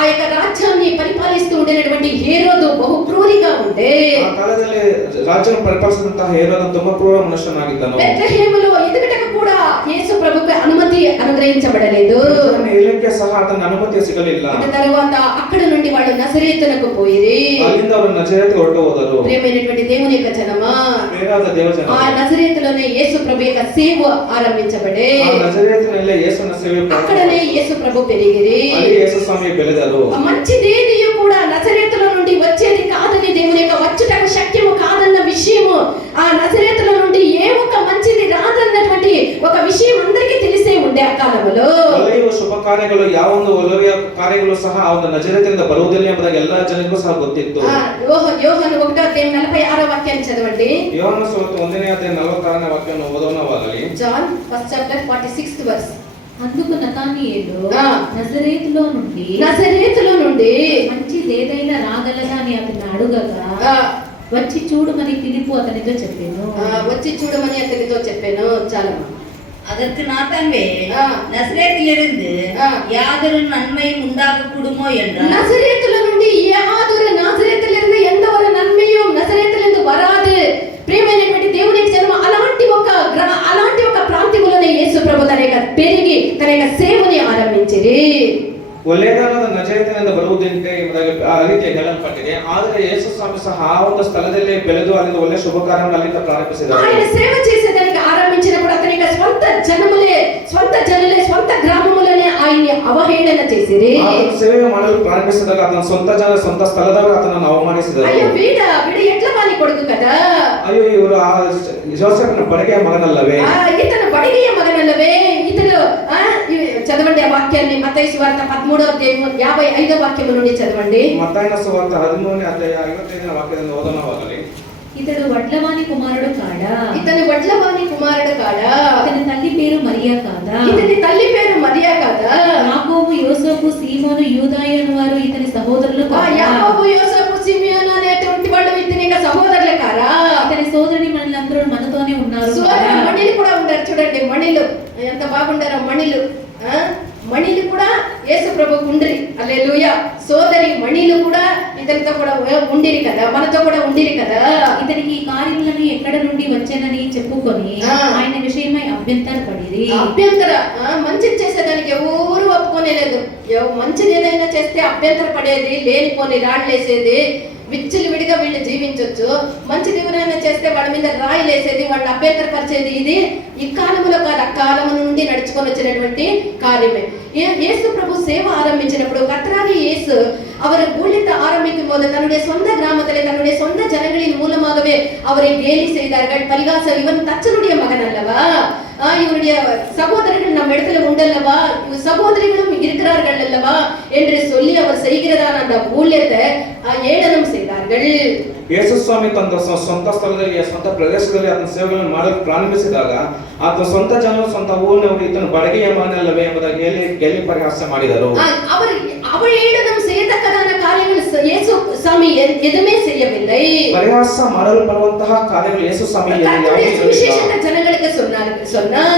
యొక్క రాజ్యాన్ని పరిపాలిస్తూ ఉండేటువంటి హేరోదు బహు క్రూరిగా ఉండే. ಆ ಕಾಲದಲ್ಲಿ ರಾಜ್ಯವನ್ನು ಪರಿಪಾಲಿಸಿದಂತಹ ಹೇರೋದ ತುಂಬಾ ಕ್ರೂರ ಮನುಷ್ಯನಾಗಿದ್ದನು. బెత్లెహేములో ఎదుగుటకు కూడా యేసు ప్రభువుకు అనుమతి అనుగ్రహించబడలేదు. ಆತನ ಅನುಮತಿ ಸಿಗಲಿಲ್ಲ. తర్వాత అక్కడ నుండి వాళ్ళు నజరేతునకు పోయిరి. ಅಲ್ಲಿಂದ ಅವರು ನಜರೇತಿಗೆ ಹೊರಟು ಹೋದರು. ప్రియమైనటువంటి దేవుని యొక్క జనమా, ಪ್ರಿಯರಾದ ದೇವಜನ, ఆ నజరేతులోనే యేసు ప్రభు యొక్క సేవ ఆరంభించబడే. ಆ ನಜರೇತಿನಲ್ಲೇ ಯೇಸುವಿನ ಸೇವೆ అక్కడనే యేసు ప్రభు పెరిగిరి. ಅಲ್ಲಿ ಯೇಸು ಸ್ವಾಮಿ ಬೆಳೆದರು. మంచిదేది కూడా నజరేతులో నుండి వచ్చేది కాదని, దేవుని యొక్క వచ్చుటకు శక్యము కాదన్న విషయము, ఆ నజరేతులో నుండి ఏ ఒక్క మంచిది రాదన్నటువంటి ఒక విషయం అందరికీ తెలిసే ఉండే ఆ కాలంలో. ಶುಭ ಕಾರ್ಯಗಳು ಯಾವೊಂದು ಒಳ್ಳೆಯ ಕಾರ್ಯಗಳು ಸಹ ಆ ಒಂದು ನಜರೇತಿನಿಂದ ಬರುವುದಿಲ್ಲ ಎಂಬುದಾಗಿ ಎಲ್ಲಾ ಜನರಿಗೂ ಸಹ ಗೊತ್ತಿತ್ತು. ಯೋಹಾನ 1:46 ವಾಕ್ಯವನ್ನು ಚದವಂడి. ಯೋಹಾನ ಸುವಾರ್ತೆ 1ನೇ ಅಧ್ಯಾಯ 46ನೇ ವಾಕ್ಯವನ್ನು ಓದೋಣವಾಗಲಿ. John 1st chapter 46th verse. అందుకు నతానియేలు నజరేతులో నుండి మంచిదేదైనా రాగలదా అని అతన్ని అడుగగా వచ్చి చూడమని ఫిలిప్పు అతనితో చెప్పాను. చాలా அதற்கு நாத்தான்வேல் நசரேத்திலிருந்து யாதொரு நன்மையும் உண்டாகக்கூடுமோ என்றார். నజరేతులిருந்து எந்த ஒரு நன்மையும் నజరేతులిருந்து వరాదు. ప్రియమైనటువంటి దేవుని జనమ, అలాంటి ఒక ప్రాంతంలోనే యేసు ప్రభు తన యొక్క పెరిగి తన యొక్క సేవని ఆరంభించిరి. ಒಳ್ಳೆಯದಾದ ನಜರೇತಿನಿಂದ ಬರುವುದಂತೆ ಎಂಬುದಾಗಿ ಆ ರೀತಿ ಹೇಳಲ್ಪಟ್ಟಿದೆ. ಆದರೆ ಯೇಸು ಸ್ವಾಮಿ ಸಹ ಆ ಒಂದು ಸ್ಥಳದಲ್ಲಿ ಬೆಳೆದು ಅಲ್ಲಿಂದ ಒಳ್ಳೆ ಶುಭ ಕಾರ್ಯವನ್ನು ಅಲ್ಲಿಂದ ಪ್ರಾರಂಭಿಸಿದರು. ఆయన సేవ చేసేదానికి ఆరంభించినప్పుడు అతని యొక్క స్వంత జనులే స్వంత గ్రామములనే ఆయన్ని అవహేళన చేసిరి. ಸೇವೆ ಮಾಡಲು ಪ್ರಾರಂಭಿಸಿದಾಗ ಆತನ ಸ್ವಂತ ಜನ, ಸ್ವಂತ ಸ್ಥಳದವರು ಆತನನ್ನು ಅವಮಾನಿಸಿದರು. ಅಯ್ಯೋ వీడ ఎట్ల వాని కొడుకు కదా, ಅಯ್ಯೋ ಇವರು ಆ ಯೋಸೇಫನ ಬಡಗೆಯ ಮಗನಲ್ಲವೇ, ఇతను బడిగియ మగనల్లవే. ఇతను చదవండి ఆ వాక్యాన్ని. మత్తయి సువార్త 13వ అధ్యాయం 55వ వాక్యం నుండి చదవండి. మత్తయి సువార్త 13ನೇ అధ్యాయ 55ನೇ వాక్యದಿಂದ ఓదనవాಗಲಿ. ఇతడు వడ్లవాని కుమారుడు కాడా, ఇతని తల్లి పేరు మరియా కాదా, యాకోబు యోసేపు సీమోను యూదాయను వారు ఇతని సహోదరులు కాదా, యాకోబు యోసేపు సిమియోను అనేటువంటి వాళ్ళు ఇతని యొక్క సహోదరులే కారా, ఇతని సోదరి మనులందరూ మనతోనే ఉన్నారు. మణిలు కూడా ఉన్నారు. చూడండి మణిలు ఎంత బాగుండారో. మణిలు కూడా యేసు ప్రభుకు ఉండిరి. హల్లెలూయా. సోదరి మణిలు కూడా ఇతనితో కూడా ఉండిరి కదా, మనతో కూడా ఉండిరి కదా. ఇతనికి ఈ కార్యములను ఎక్కడ నుండి వచ్చానని చెప్పుకొని ఆయన విషయమై అభ్యంతరపడిరి. మంచిది చేసేదానికి ఎవరు ఒప్పుకోనే లేదు. మంచిది ఏదైనా చేస్తే అభ్యంతర పడేది, లేనిపోని రాళ్ళేసేది, విచ్చలవిడిగా వీళ్ళు జీవించొచ్చు. మంచి దేవుడైనా చేస్తే వాళ్ళ మీద రాయిలు వేసేది, వాళ్ళ అభ్యంతరపరిచేది ఇది ఈ కాలంలో కాదు, అకాలం నుండి నడుచుకొని వచ్చినటువంటి కార్యమే. இயேசு பிரபு சேவை ஆரம்பிச்சினப்போ கர்த்தராகிய இயேசு அவர் ஊழியத்தை ஆரம்பிக்கும் போது தன்னுடைய சொந்த கிராமத்திலே தன்னுடைய சொந்த ஜனங்களின் மூலமாகவே அவரை கேலி செய்தார்கள், பரிகாசம். இவன் தச்சனுடைய மகன் அல்லவா, இவருடைய சகோதரர்கள் நம்ம இடத்துல உண்டல்லவா, சகோதரிகளும் இருக்கிறார்கள் அல்லவா என்று சொல்லி அவர் செய்கிறதான அந்த ஊழியத்தை ஏளனம் செய்தார்கள். ಯೇಸು ಸ್ವಾಮಿ ತನ್ನ ಸ್ವಂತ ಸ್ಥಳದಲ್ಲಿ ಸ್ವಂತ ಪ್ರದೇಶದಲ್ಲಿ ಆತನ ಸೇವೆಗಳನ್ನು ಮಾಡಲು ಪ್ರಾರಂಭಿಸಿದಾಗ ಆತನ ಸ್ವಂತ ಜನರು ಸ್ವಂತ ಊರಿನವರು ಈತನ ಬಡಗಿಯ ಮಗನಲ್ಲವೇ ಎಂಬುದಾಗಿ ಗೆಲ್ಲಿ ಪರಿಹಾಸ ಮಾಡಿದರು. அவர் ஏளனம் செய்யத்தக்கதான காரியங்கள் இயேசு சாமி எதுவுமே செய்யவில்லை. ಪರಿಹಾಸ ಮಾಡಲು ಬರುವಂತಹ ಕಾರ್ಯಗಳು ಯೇಸು ಸ್ವಾಮಿ சுவிசேஷத்தை ஜனங்களுக்கு சொன்னார்.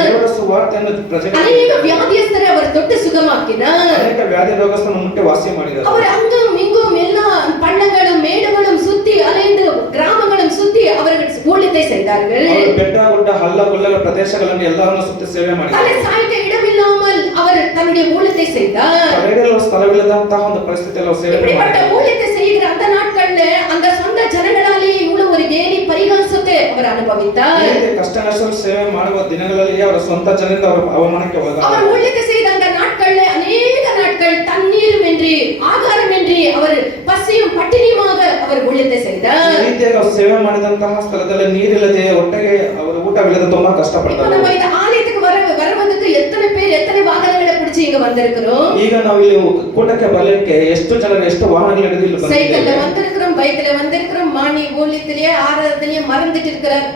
ದೇವರ ಸುವಾರ್ತೆಯನ್ನು ಪ್ರಜೆಗಳಿಗೆ ಅನೇಕ ವ್ಯಾಧಿಯಸ್ಥரை அவர் தொட்டு சுகமாக்கினார். ಅನೇಕ ವ್ಯಾಧಿ ರೋಗಸ್ಥರನ್ನು ಮುಟ್ಟಿ ವಾಸಿ ಮಾಡಿದರು. அவர் அங்கும் இங்கும் எல்லா பள்ளங்களும் மேடுகளும் சுத்தி அலைந்து கிராமங்களும் சுத்தி அவர்கள் ஊழியத்தை செய்தார்கள். ಬೆಟ್ಟ ಗುಡ್ಡ ಹಳ್ಳ ಗುಳ್ಳಗಳ ಪ್ರದೇಶಗಳನ್ನು ಎಲ್ಲರನ್ನು ಸುತ್ತಿ ಸೇವೆ ಮಾಡಿದರು. தலை சாய்க்க இடமில்லாமல் அவர் தன்னுடைய ஊழியத்தை செய்தார். ತಲೆಯಿಡಲು ಸ್ಥಳವಿಲ್ಲದಂತಹ ಒಂದು ಪರಿಸ್ಥಿತಿಯಲ್ಲಿ ಸೇವೆ ಮಾಡಿದರು. ஊழியத்தை செய்கிற அந்த நாட்கள்ல அந்த சொந்த ಜನಗಳಾலே இவ்வளவு ஒரு கேலி பரிகாசத்தை அவர் அனுபவித்தார். ಕಷ್ಟ ನಷ್ಟದಲ್ಲಿ ಸೇವೆ ಮಾಡುವ ದಿನಗಳಲ್ಲಿ ಅವರ ಸ್ವಂತ ಜನರಿಂದ ಅವರ ಅವಮಾನಕ್ಕೆ ಒಳಗಾದರು. அவர் ஊழியத்தை செய்த அந்த நாட்கள்ல ಅನೇಕ நாட்கள் தண்ணீருமின்றி ஆகாரமின்றி அவர் பசியும் பட்டினியுமாக அவர் ஊழியத்தை செய்தார். ಈ ರೀತಿಯಾಗಿ ಅವರು ಸೇವೆ ಮಾಡಿದಂತಹ ಸ್ಥಳದಲ್ಲಿ ನೀರಿಲ್ಲದೆ ಹೊಟ್ಟೆಗೆ ಅವರು ಊಟವಿಲ್ಲದೆ ತುಂಬಾ ಕಷ್ಟಪಡ್ತಾರೆ. நம்ம இந்த ஆலயத்துக்கு வருவதற்கு எத்தனை பேர் எத்தனை வாகனங்களை பிடிச்சு இங்க வந்திருக்கிறோம். ಈಗ ನಾವು ಇಲ್ಲಿ ಕೂಟಕ್ಕೆ ಬರಲಿಕ್ಕೆ ಎಷ್ಟು ಜನರು ಎಷ್ಟು ವಾಹನಗಳು ಹಿಡಿದು ಇಲ್ಲಿ ಬಂದಿದ್ದೇವೆ. சைக்கிள்ல வந்திருக்கிறோம், பைக்ல வந்திருக்கிறோம். மாணி ஊழியத்திலேயே ஆராதனையே மறந்துட்டு இருக்கிறார்.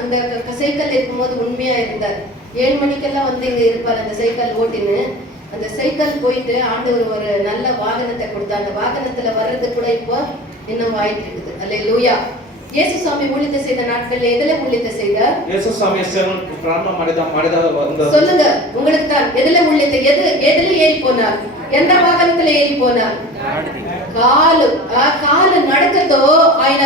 அந்த சைக்கிள் இருக்கும்போது உண்மையா இருந்தார். 7 மணிக்கெல்லாம் வந்து இங்க இருப்பார் அந்த சைக்கிள் ஓட்டின்னு. அந்த சைக்கிள் போயிட்டு ஆண்டவர் ஒரு நல்ல வாகனத்தை கொடுத்தார். அந்த வாகனத்துல வர்றது கூட இப்போ இன்னும் ஆயிட்டு இருக்குது. அல்லேலூயா. இயேசு சுவாமி ஊழியத்தை செய்த நாட்கள்ல எதுல ஊழியத்தை செய்தார்? ಯೇಸು ಸ್ವಾಮಿ ಸೇವೆಯನ್ನು ಪ್ರಾರಂಭ ಮಾಡಿದ ಒಂದು சொல்லுங்க, உங்களுக்கு தான் எதுல ஊழியத்தை எதுல ஏறி போனார்? எந்த வாகனத்துல ஏறி போனார்? కాలు నడకతో ఆయన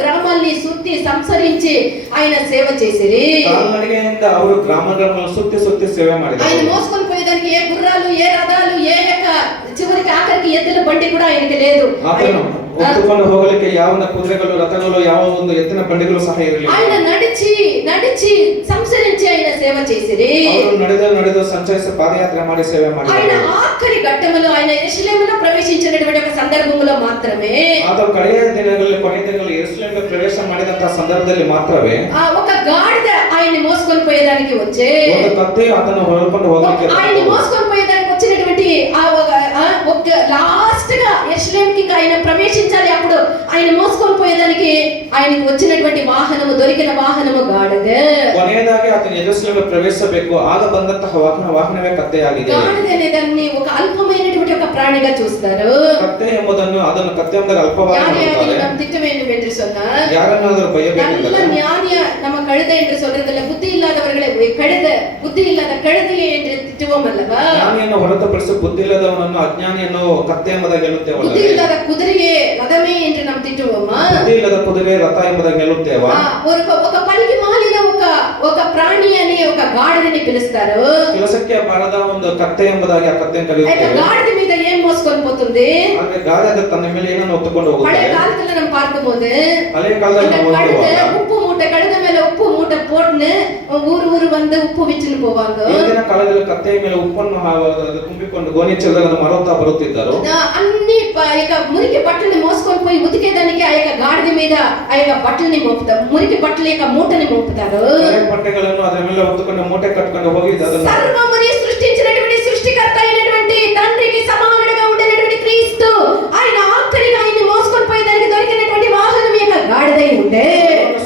గ్రామాల్ని సుత్తి సంసరించి ఆయన సేవ చేసిరి. కాల్నడిಗೆಯಿಂದ ಅವರು ಗ್ರಾಮಗಳನ್ನು ಸುತ್ತಿ ಸೇವೆ ಮಾಡಿದರು. ఆయన మోసుకొని పోయేదానికి ఏ గుర్రాలు, ఏ రథాలు, ఏ చివరికి ఆఖరికి ఎద్దుల బండి కూడా ఆయనకి లేదు. ಹೊತ್ತುಕೊಂಡು ಹೋಗಲಿಕ್ಕೆ ಯಾವ ಕುದುರೆಗಳು, ರಥಗಳು, ಯಾವ ಒಂದು ಎತ್ತಿನ ಬಂಡಿಗಳು ಸಹ ಇರಲಿಲ್ಲ. ఆయన నడిచి సంసరించి ఆయన సేవ చేసిరి. ಅವರು ನಡೆದು ಸಂಚರಿಸಿ ಪಾದಯಾತ್ರೆ ಮಾಡಿ ಸೇವೆ ಮಾಡಿದರು. ఆయన ఆఖరి ఘట్టములో ఆయన యెరూషలేములో ప్రవేశించినటువంటి ఒక సందర్భంలో మాత్రమే, ಅಥವಾ ಕಡೆಯ ದಿನಗಳಲ್ಲಿ ಕೊನೆಯ ದಿನಗಳಲ್ಲಿ ಯೆರೂಸಲೇಮಿಗೆ ಪ್ರವೇಶ ಮಾಡಿದಂತಹ ಸಂದರ್ಭದಲ್ಲಿ ಮಾತ್ರವೇ ఒక గాడిద ఆయన్ని మోసుకొని పోయేదానికి వచ్చే, ಒಂದು ಕತ್ತೆ ಆತನ ಹೊರಕೊಂಡು ಹೋಗಲಿಕ್ಕೆ ఆయన్ని మోసుకొని పోయేదానికి వచ్చినటువంటి ఒక లాస్ట్ గా యెరూషలేంకి ఆయన ప్రవేశించాలి. అప్పుడు ఆయన మోసుకొని పోయేదానికి ఆయనకు వచ్చినటువంటి వాహనము, దొరికిన వాహనము గాడిద. ಕೊನೆಯದಾಗಿ ಆತನ ಯೆರೂಸಲೇಮಿಗೆ ಪ್ರವೇಶಿಸಬೇಕು, ಆಗ ಬಂದಂತಹ ವಾಹನವೇ ಕತ್ತೆಯಾಗಿದೆ. గాడిద అనేదాన్ని ఒక అల్పమైనటువంటి ఒక ప్రాణిగా చూస్తారు. ಕತ್ತೆ ಎಂಬುದನ್ನು ಅದನ್ನು ಕತ್ತೆ ಎಂಬುದಾಗಿ ಅಲ್ಪವಾಗಿ ನೋಡುತ್ತಾರೆ. நாம் திட்ட வேண்டும் என்று சொன்னார். ಯಾರನ್ನಾದರೂ ಬೈಯಬೇಕು. நல்ல ஞானிய நம்ம கழுதை என்று சொல்றதில்ல, புத்தி இல்லாதவர்களை புத்தி இல்லாத கழுதையை என்று திட்டுவோம் அல்லவா. ಜ್ಞಾನಿಯನ್ನು ಹೊರತುಪಡಿಸಿ ಬುದ್ಧಿ ಇಲ್ಲದವನನ್ನು ಅಜ್ಞಾನಿಯನ್ನು ಕತ್ತೆ ಎಂಬುದಾಗಿ ಹೇಳುತ್ತೇವೆ. புத்தி இல்லாத குதிரையே ரதமே என்று நாம் திட்டுவோமா? ಬುದ್ಧಿ ಇಲ್ಲದ ಕುದುರೆ ರಥ ಎಂಬುದಾಗಿ ಹೇಳುತ್ತೇವೆ. ఒక పనికి మాలిన ఒక ప్రాణి అని ఒక గాడిదని పిలుస్తారు. ಕೆಲಸಕ್ಕೆ ಬಾರದ ಒಂದು ಕತ್ತೆ ಎಂಬುದಾಗಿ ಆ ಕತ್ತೆಯನ್ನು ಕರೆಯುತ್ತೇವೆ. గాడిద మీద ఏం మోసుకొని పోతుంది? ಅಂದ್ರೆ ಗಾಡಿ ತನ್ನ ಮೇಲೆ ಏನನ್ನು ಹೊತ್ತುಕೊಂಡು ಹೋಗುತ್ತೆ. பழைய காலத்துல நம்ம பார்க்கும்போது ಹಳೆಯ ಕಾಲದಲ್ಲಿ ನಾವು ನೋಡುವಾಗ உப்பு மூட்டை, கழுத மேல உப்பு மூட்டை போட்டுன்னு ஊரு வந்து ಉಪ್ಪು ಬಿಚ್ಚಲು போவாங்க. ಹಿಂದಿನ ಕಾಲದಲ್ಲಿ ಕತ್ತೆಯ ಮೇಲೆ ಉಪ್ಪನ್ನು ತುಂಬಿಕೊಂಡು ಗೋಣಿ ಚೀಲದಲ್ಲಿ ಮಾರುತ್ತಾ ಬರುತ್ತಿದ್ದರು. అన్ని మురికి బట్టల్ని మోసుకొని పోయి ఉతికేదానికి ఆ యొక్క గాడిద మీద ఆ యొక్క బట్టల్ని మోపుతారు. మురికి బట్టల యొక్క మూటని మోపుతారు. బట్టలను ಅದರ ಮೇಲೆ ಹೊತ್ತುಕೊಂಡು ಮೂಟೆ ಕಟ್ಟಿಕೊಂಡು ಹೋಗಿ సర్వముని సృష్టించినటువంటి సృష్టికర్త అయినటువంటి తండ్రికి సమానుడిగా ఉండేటువంటి క్రీస్తు ఆయన ఆఖరిగా ఆయన్ని మోసుకొని పోయేదానికి దొరికినటువంటి వాహనం యొక్క గాడిదై ఉండే,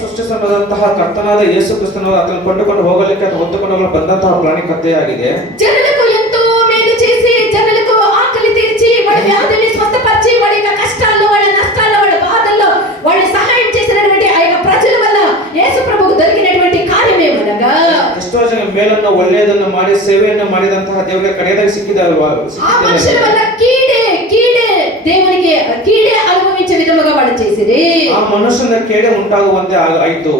ಸೃಷ್ಟಿಸಬಹುದಂತಹ ಕರ್ತನಾದ ಯೇಸು ಕ್ರಿಸ್ತನವರು ಆತನ ಕೊಂಡುಕೊಂಡು ಹೋಗಲಿಕ್ಕೆ ಅಥವಾ ಹೊತ್ತುಕೊಂಡು ಹೋಗಲು ಬಂದಂತಹ ಪ್ರಾಣಿ ಕತ್ತೆಯಾಗಿದೆ. ಜನలకు ఎంతో మేలు చేసి, ಜನలకు ఆకలి తీర్చి, వాళ్ళ వ్యాధుల్ని స్వస్థపరిచి, వాళ్ళ యొక్క కష్టాల్లో, వాళ్ళ నష్టాల్లో, వాళ్ళ బాధల్లో వాళ్ళు సహాయం చేసినటువంటి ఆ యొక్క ప్రజల వల్ల యేసు ప్రభువుకు దొరికినటువంటి కార్యమేమనగా, ಎಷ್ಟೋ ಜನ ಮೇಲನ್ನು ಒಳ್ಳೆಯದನ್ನು ಮಾಡಿ ಸೇವೆಯನ್ನು ಮಾಡಿದಂತಹ ದೇವರಿಗೆ ಕಡೆಯದಾಗಿ ಸಿಕ್ಕಿದ ఆ మనుషుల వల్ల కీడే దేవునికి కీడే అనుభవించే విధముగా వాళ్ళు చేసిరి. ಆ ಮನುಷ್ಯನ ಕೇಡೆ ಉಂಟಾಗುವಂತೆ ಆಯಿತು.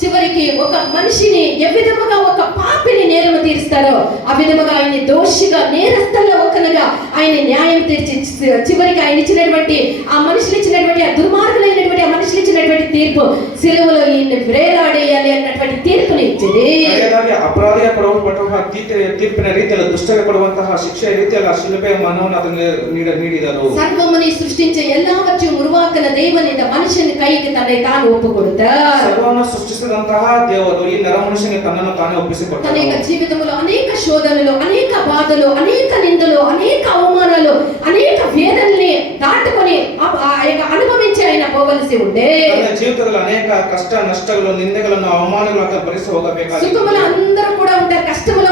చివరికి ఒక మనిషిని ఏ విధముగా ఒక పాపిని నేరము తీరుస్తారో ఆ విధముగా ఆయన దోషిగా నేరస్తుల్లో ఒకనగా ఆయన న్యాయం తీర్చి చివరికి ఆయన ఇచ్చినటువంటి ఆ మనుషులు ఇచ్చినటువంటి ఆ దుర్మార్గులైనటువంటి ఆ మనుషులు ఇచ్చినటువంటి తీర్పు సిలువలో ఈయన్ని వేలాడేయాలి అన్నటువంటి తీర్పుని ఇచ్చింది. ಅಪರಾಧಿಯ ಕೊಡುವಂತಹ ತೀರ್ಪಿನ ರೀತಿಯಲ್ಲಿ ದುಷ್ಟಗೆ ಕೊಡುವಂತಹ ಶಿಕ್ಷೆಯ ರೀತಿಯಲ್ಲಿ ಆ ಶಿಲುಬೆ ಮನವನ್ನು ಅದನ್ನು ನೀಡಿದರು. சர்வமுனை சிருஷ்டிச்ச எல்லாவற்றையும் உருவாக்கின தேவன் இந்த மனுஷன் கைக்கு தன்னை தான் ஒப்பு கொடுத்தார். ಸರ್ವವನ್ನು ಸೃಷ್ಟಿಸಿದಂತಹ ದೇವರು ಈ ನರ ಮನುಷ್ಯನಿಗೆ ತನ್ನನ್ನು ತಾನೇ ಒಪ್ಪಿಸಿಕೊಟ್ಟರು. అనేక జీవితంలో అనేక శోధనలు, అనేక బాధలు, అనేక నిందలు, అనేక అవమానాలు, అనేక వేదనల్ని దాటుకొని అనుభవించి ఆయన పోవలసి ఉండే. ತನ್ನ ಜೀವಿತದಲ್ಲಿ ಅನೇಕ ಕಷ್ಟ ನಷ್ಟಗಳು ನಿಂದೆಗಳನ್ನು ಅವಮಾನಗಳನ್ನು ಭರಿಸಿ ಹೋಗಬೇಕಾಗಿತ್ತು. సుఖములో అందరూ కూడా ఉంటారు, కష్టములో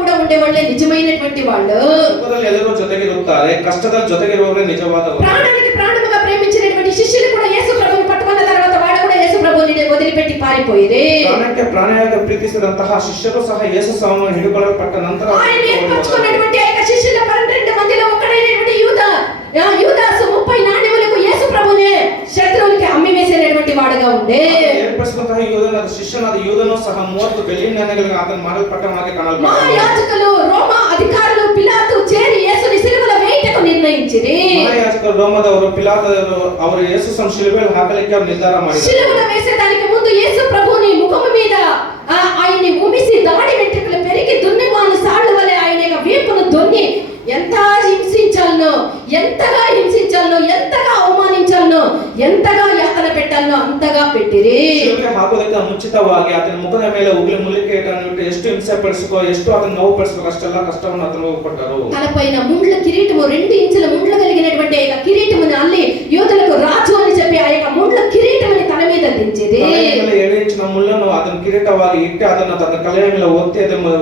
కూడా ఉండే వాళ్ళే నిజమైనటువంటి వాళ్ళు. ಸುಖದಲ್ಲಿ ಎಲ್ಲರೂ ಜೊತೆಗಿರುತ್ತಾರೆ, ಕಷ್ಟದಲ್ಲಿ ಜೊತೆಗಿರುವವರೇ ನಿಜವಾದವರು. ప్రాణానికి ప్రాణముగా ప్రేమించినటువంటి శిష్యులు కూడా యేసు ప్రభువుని పట్టుకున్న తర్వాత వాడు కూడా యేసు ప్రభువుని వదిలిపెట్టి పారిపోయిరే. ಪ್ರಾಣಕ್ಕೆ ಪ್ರಾಣಿಯಾಗಿ ಪ್ರೀತಿಸಿದಂತಹ ಶಿಷ್ಯರು ಸಹ ಯೇಸು ಸ್ವಾಮಿಯನ್ನು ಹಿಡಿದುಕೊಳ್ಳಲ್ಪಟ್ಟ ನಂತರ ఆయన ఏర్పరచుకున్నటువంటి ఆ యొక్క శిష్యుల 12 మందిలో ఒకడైనటువంటి యూదాసు 30 నాణ్యములకు యేసు ప్రభువునే శత్రువులకి అమ్మి వేసేటటువంటి వాడుగా ఉండే. ಏರ್ಪಡಿಸಿದಂತಹ ಯೂದನ ಶಿಷ್ಯನಾದ ಯೂದನು ಸಹ 30 ಬೆಳ್ಳಿ ನಾಣ್ಯಗಳಿಗೆ ಆತನ ಮಾರಲ್ಪಟ್ಟವನಾಗಿ ಕಾಣಲ್ಪಟ್ಟನು. మహాయాజకులు రోమా అధికారులు పిలాతు చేరి యేసుని సిలువలో వేయటకు నిర్ణయించిరి. ಮಹಾಯಾಜಕರು ರೋಮದವರು ಪಿಲಾತರು ಅವರು ಯೇಸು ಸ್ವಾಮಿ ಶಿಲುಬೆಯಲ್ಲಿ ಹಾಕಲಿಕ್ಕೆ ನಿರ್ಧಾರ ಮಾಡಿದರು. సిలువలో వేసేదానికి ముందు యేసు ప్రభువుని ముఖము మీద ఆయన్ని ఉమిసి దాడి వెంట్రుకలు పెరిగి దున్నివాను సాళ్ల వలె ఆయన యొక్క వీపును దొన్ని ఎంతగా హింసించాలనో, ఎంతగా అవమానించాలనో, ఎంతగా యాతన పెట్టాలనో అంతగా పెట్టిరి. ಶಿಲುಬೆಗೆ ಹಾಕುವುದಕ್ಕೆ ಮುಂಚಿತವಾಗಿ ಆತನ ಮುಖದ ಮೇಲೆ ಉಗುಳಿ ಮುಲ್ಲಿಕೆ ಇಟ್ಟು ಎಷ್ಟು ಹಿಂಸೆ ಪಡಿಸಕೋ, ಎಷ್ಟು ಅದನ್ನು ನೋವು ಪಡಿಸಕೋ ಅಷ್ಟೆಲ್ಲ ಕಷ್ಟವನ್ನು ಆತನು ಕೊಟ್ಟರು. తలపైన ముండ్ల కిరీటము 2 ఇంచుల ముండ్లు కలిగినటువంటి ఆ కిరీటముని అల్లి యూదులకు రాజు అని చెప్పి ఆ యొక్క ముండ్ల కిరీటముని తల మీద దించిరి. 7 ಇಂಚಿನ ಮುಳ್ಳನ್ನು ಅದನ್ನು ಕಿರೀಟವಾಗಿ ಇಟ್ಟು ಅದನ್ನು ತನ್ನ ತಲೆಯ ಮೇಲೆ ಒತ್ತಿ ಅದನ್ನು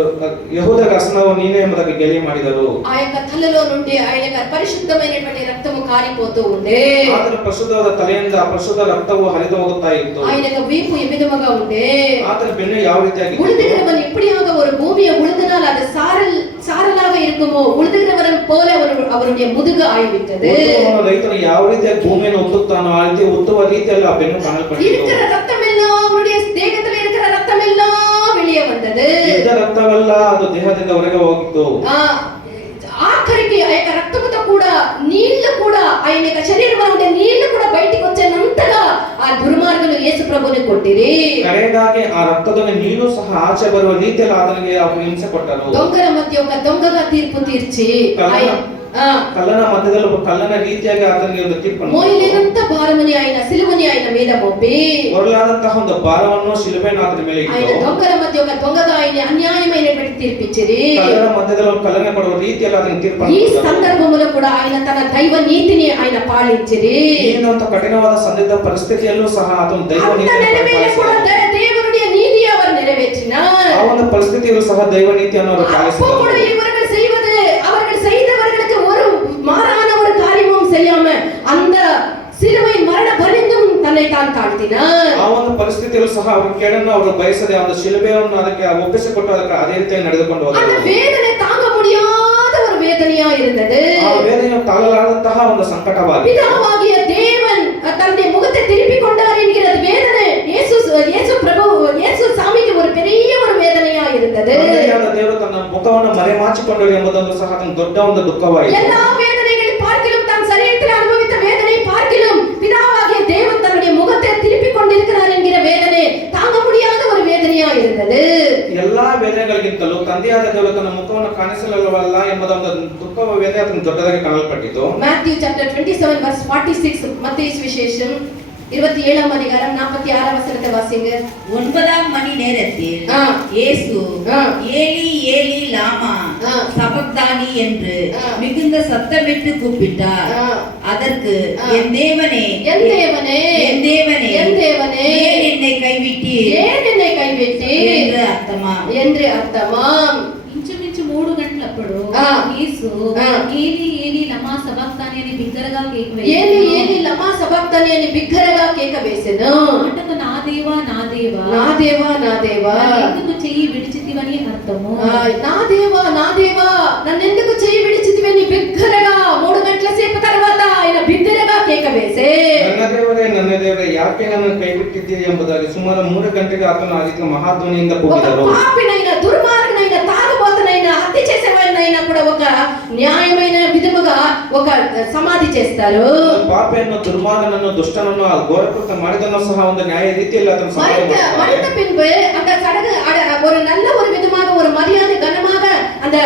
ಯೆಹೂದ ರಸನವು ನೀನೇ ಎಂಬುದಾಗಿ ಗೇಲಿ ಮಾಡಿದರು. ఆ యొక్క తలలో నుండి ఆయన యొక్క పరిశుద్ధమైనటువంటి రక్తము కారిపోతూ ఉండే. ಆತನ ಪರಿಶುದ್ಧವಾದ ತಲೆಯಿಂದ ಪರಿಶುದ್ಧ ರಕ್ತವು ಹರಿದು ಹೋಗುತ್ತಾ ಇತ್ತು. ఆయన యొక్క వీపు ఏ విధముగా ఉండే. ಆತನ ಬೆನ್ನು ಯಾವ ರೀತಿಯಾಗಿತ್ತು? உழுதுகிறவன் எப்படியாக ஒரு பூமியை உழுதினால் அது சாரலாக இருக்குமோ, உழுதுகிறவன் போல அவருடைய முதுகு ஆகிவிட்டது. ರೈತನು ಯಾವ ರೀತಿಯಾಗಿ ಭೂಮಿಯನ್ನು ಉತ್ತುತ್ತಾನೋ ಆ ರೀತಿ ಉತ್ತುವ ರೀತಿಯಲ್ಲಿ ಆ ಬೆನ್ನು ಕಾಣಲ್ಪಟ್ಟಿತು. இருக்கிற ரத்தம் எல்லாம் அவருடைய தேகத்துல இருக்கிற ரத்தம் எல்லாம் வெளியே வந்தது. ಇದ್ದ ರಕ್ತವೆಲ್ಲ ಅದು ದೇಹದಿಂದ ಹೊರಗೆ ಹೋಗಿತ್ತು. ఆఖరికి ఆ యొక్క రక్తముతో కూడా నీళ్లు కూడా ఆయన యొక్క శరీరంలో ఉండే నీళ్లు కూడా బయటికి వచ్చేనంతగా ఆ దుర్మార్గులు యేసు ప్రభువుని కొట్టిరి. ಕಡೆಯದಾಗಿ ಆ ರಕ್ತದಲ್ಲಿ ನೀರು ಸಹ ಆಚೆ ಬರುವ ರೀತಿಯಲ್ಲಿ ಆತನಿಗೆ ಅವರು ಹಿಂಸೆ ಕೊಟ್ಟರು. దొంగల మధ్య ఒక దొంగగా తీర్పు తీర్చి ಕಳ್ಳನ ಮಧ್ಯದಲ್ಲಿ ಒಬ್ಬ ಕಳ್ಳನ ರೀತಿಯಾಗಿ ಆತನಿಗೆ ಒಂದು ತೀರ್ಪನ್ನು మోయలేనంత భారముని ఆయన సిలువని ఆయన మీద మోపి ಹೊರಲಾದಂತಹ ಒಂದು ಭಾರವನ್ನು ಶಿಲುಬೆಯನ್ನು ಆತನ ಮೇಲೆ ఆయన ಇಟ್ಟು దొంగల మధ్య ఒక దొంగగా ఆయన అన్యాయమైనటువంటి తీర్పిచ్చిరి. ಕಳ್ಳನ ಮಧ್ಯದಲ್ಲಿ ಒಂದು ಕಳ್ಳನ ಕೊಡುವ ರೀತಿಯಲ್ಲಿ ಆತನ ತೀರ್ಪನ್ನು ఈ సందర్భములో కూడా ఆయన తన దైవ నీతిని ఆయన పాలించిరి. ಏನಂತ ಕಠಿಣವಾದ ಸಂದಿಗ್ಧ ಪರಿಸ್ಥಿತಿಯಲ್ಲೂ ಸಹ ಆತನ ದೈವ ನೀತಿಯನ್ನು కూడా దేవుని నీతి அவர் நிறைவேற்றினார். ಆ ಒಂದು ಪರಿಸ್ಥಿತಿಯಲ್ಲೂ ಸಹ ದೈವ ನೀತಿಯನ್ನು ಅವರು ಪಾಲಿಸಿದರು. அவர்கள் செய்தவர்களுக்கு ஒரு மாறான ஒரு காரியமும் செய்யாம அந்த சிலுவை மரண பரியந்தம் தன்னை தான் தாழ்த்தினார். ಆ ಒಂದು ಪರಿಸ್ಥಿತಿಯಲ್ಲೂ ಸಹ ಅವರು ಕೇಳನ್ನು ಅವರು ಬಯಸದೆ ಒಂದು ಶಿಲುಬೆಯನ್ನು ಅದಕ್ಕೆ ಒಪ್ಪಿಸಿಕೊಟ್ಟು ಅದಕ್ಕೆ ಅದೇ ರೀತಿಯಾಗಿ ನಡೆದುಕೊಂಡು ಹೋದರು. அந்த வேதனை தாங்க முடியாத ஒரு வேதனையா இருந்தது. ಆ ವೇದನೆಯು ತಾಳಲಾರದಂತಹ ಒಂದು ಸಂಕಟವಾಗಿದೆ. பிதாவாகிய தேவன் தன்னுடைய முகத்தை திருப்பிக் கொண்டார் என்கிற வேதனை இயேசு சாமிக்கு ஒரு பெரிய ஒரு வேதனையா இருந்தது. ದೇವರು ತನ್ನ ಮುಖವನ್ನು ಮರೆಮಾಚಿಕೊಂಡರು ಎಂಬುದೊಂದು ಸಹ ಅದೊಂದು ದೊಡ್ಡ ಒಂದು ದುಃಖವಾಯಿತು. எல்லா வேதனைகளை பார்க்கிலும் தன் சரீரத்தில் அனுபவித்த வேதனை பார்க்கிலும் பிதாவாகிய தேவன் தன்னுடைய முகத்தை திருப்பிக் கொண்டிருக்கிறார் என்கிற வேதனை தாங்க முடியாத ஒரு வேதனையா இருந்தது. ಎಲ್ಲಾ ವೇದನೆಗಳಿಗಿಂತಲೂ ತಂದೆಯಾದ ದೇವರು ತನ್ನ ಮುಖವನ್ನು ಕಾಣಿಸಲಿಲ್ಲವಲ್ಲ ಎಂಬುದೊಂದು ದುಃಖ ವೇದನೆ ಅದನ್ನು ದೊಡ್ಡದಾಗಿ ಕಾಣಲ್ಪಟ್ಟಿತು. Matthew chapter 27 verse 46 மத்தேயு சுவிசேஷம் 27ஆம் அதிகாரம் 46ஆம் வசனத்தை வாசிங்க. 9ஆம் மணி நேரத்தில் இயேசு ஏலி ஏலி லாமா சபக்தானி என்று மிகுந்த சத்தமிட்டு கூப்பிட்டார். அதற்கு என் தேவனே என் தேவனே என் தேவனே என் தேவனே ஏன் என்னை கைவிட்டீர் என்று அர்த்தமாம். ఇంచుమించు 3 గంటలప్పుడు యేసు ఏలీ ఏలీ లమా సబక్తాని అని బిగ్గరగా కేక వేసెను. ఏలీ ఏలీ లమా సబక్తాని అని బిగ్గరగా కేక వేసెను. మాటకు నా దేవా నా దేవా నా దేవా నా దేవా ఎందుకు చెయ్యి విడిచితివని అర్థము. నా దేవా నా దేవా నన్నెందుకు చెయ్యి విడిచితివని బిగ్గరగా 3 గంటల సేపు తర్వాత ఆయన బిగ్గరగా కేక వేసే ನನ್ನ ದೇವರೇ ಯಾಕೆ ನನ್ನನ್ನು ಕೈ ಬಿಟ್ಟಿದ್ದೀರಿ ಎಂಬುದಾಗಿ ಸುಮಾರು 3 గంటలకు ఆతను ఆ రీతిగా మహాధ్వనిಯಿಂದ ఒక కూగిದರು. పాపినైనా దుర్మార్గునైనా తాగుబోతునైనా హత్య చేసేవాడినైనా కూడా ఒక న్యాయమైన విధముగా ఒక సమాధి చేస్తారు. ಪಾಪಿಯನ್ನು ದುರ್ಮಾರ್ಗನನ್ನು ದುಷ್ಟನನ್ನು ಆ ಘೋರಕೃತ್ಯ ಮಾಡಿದನ್ನು ಸಹ ಒಂದು ನ್ಯಾಯ ರೀತಿಯಲ್ಲಿ ಅದನ್ನು ಸಮಾಧಿ மரித்த ಮಾಡುತ್ತಾರೆ. பின்பு அந்த சடங்கு ஒரு நல்ல ஒரு விதமாக ஒரு மரியாதை கனமாக அந்த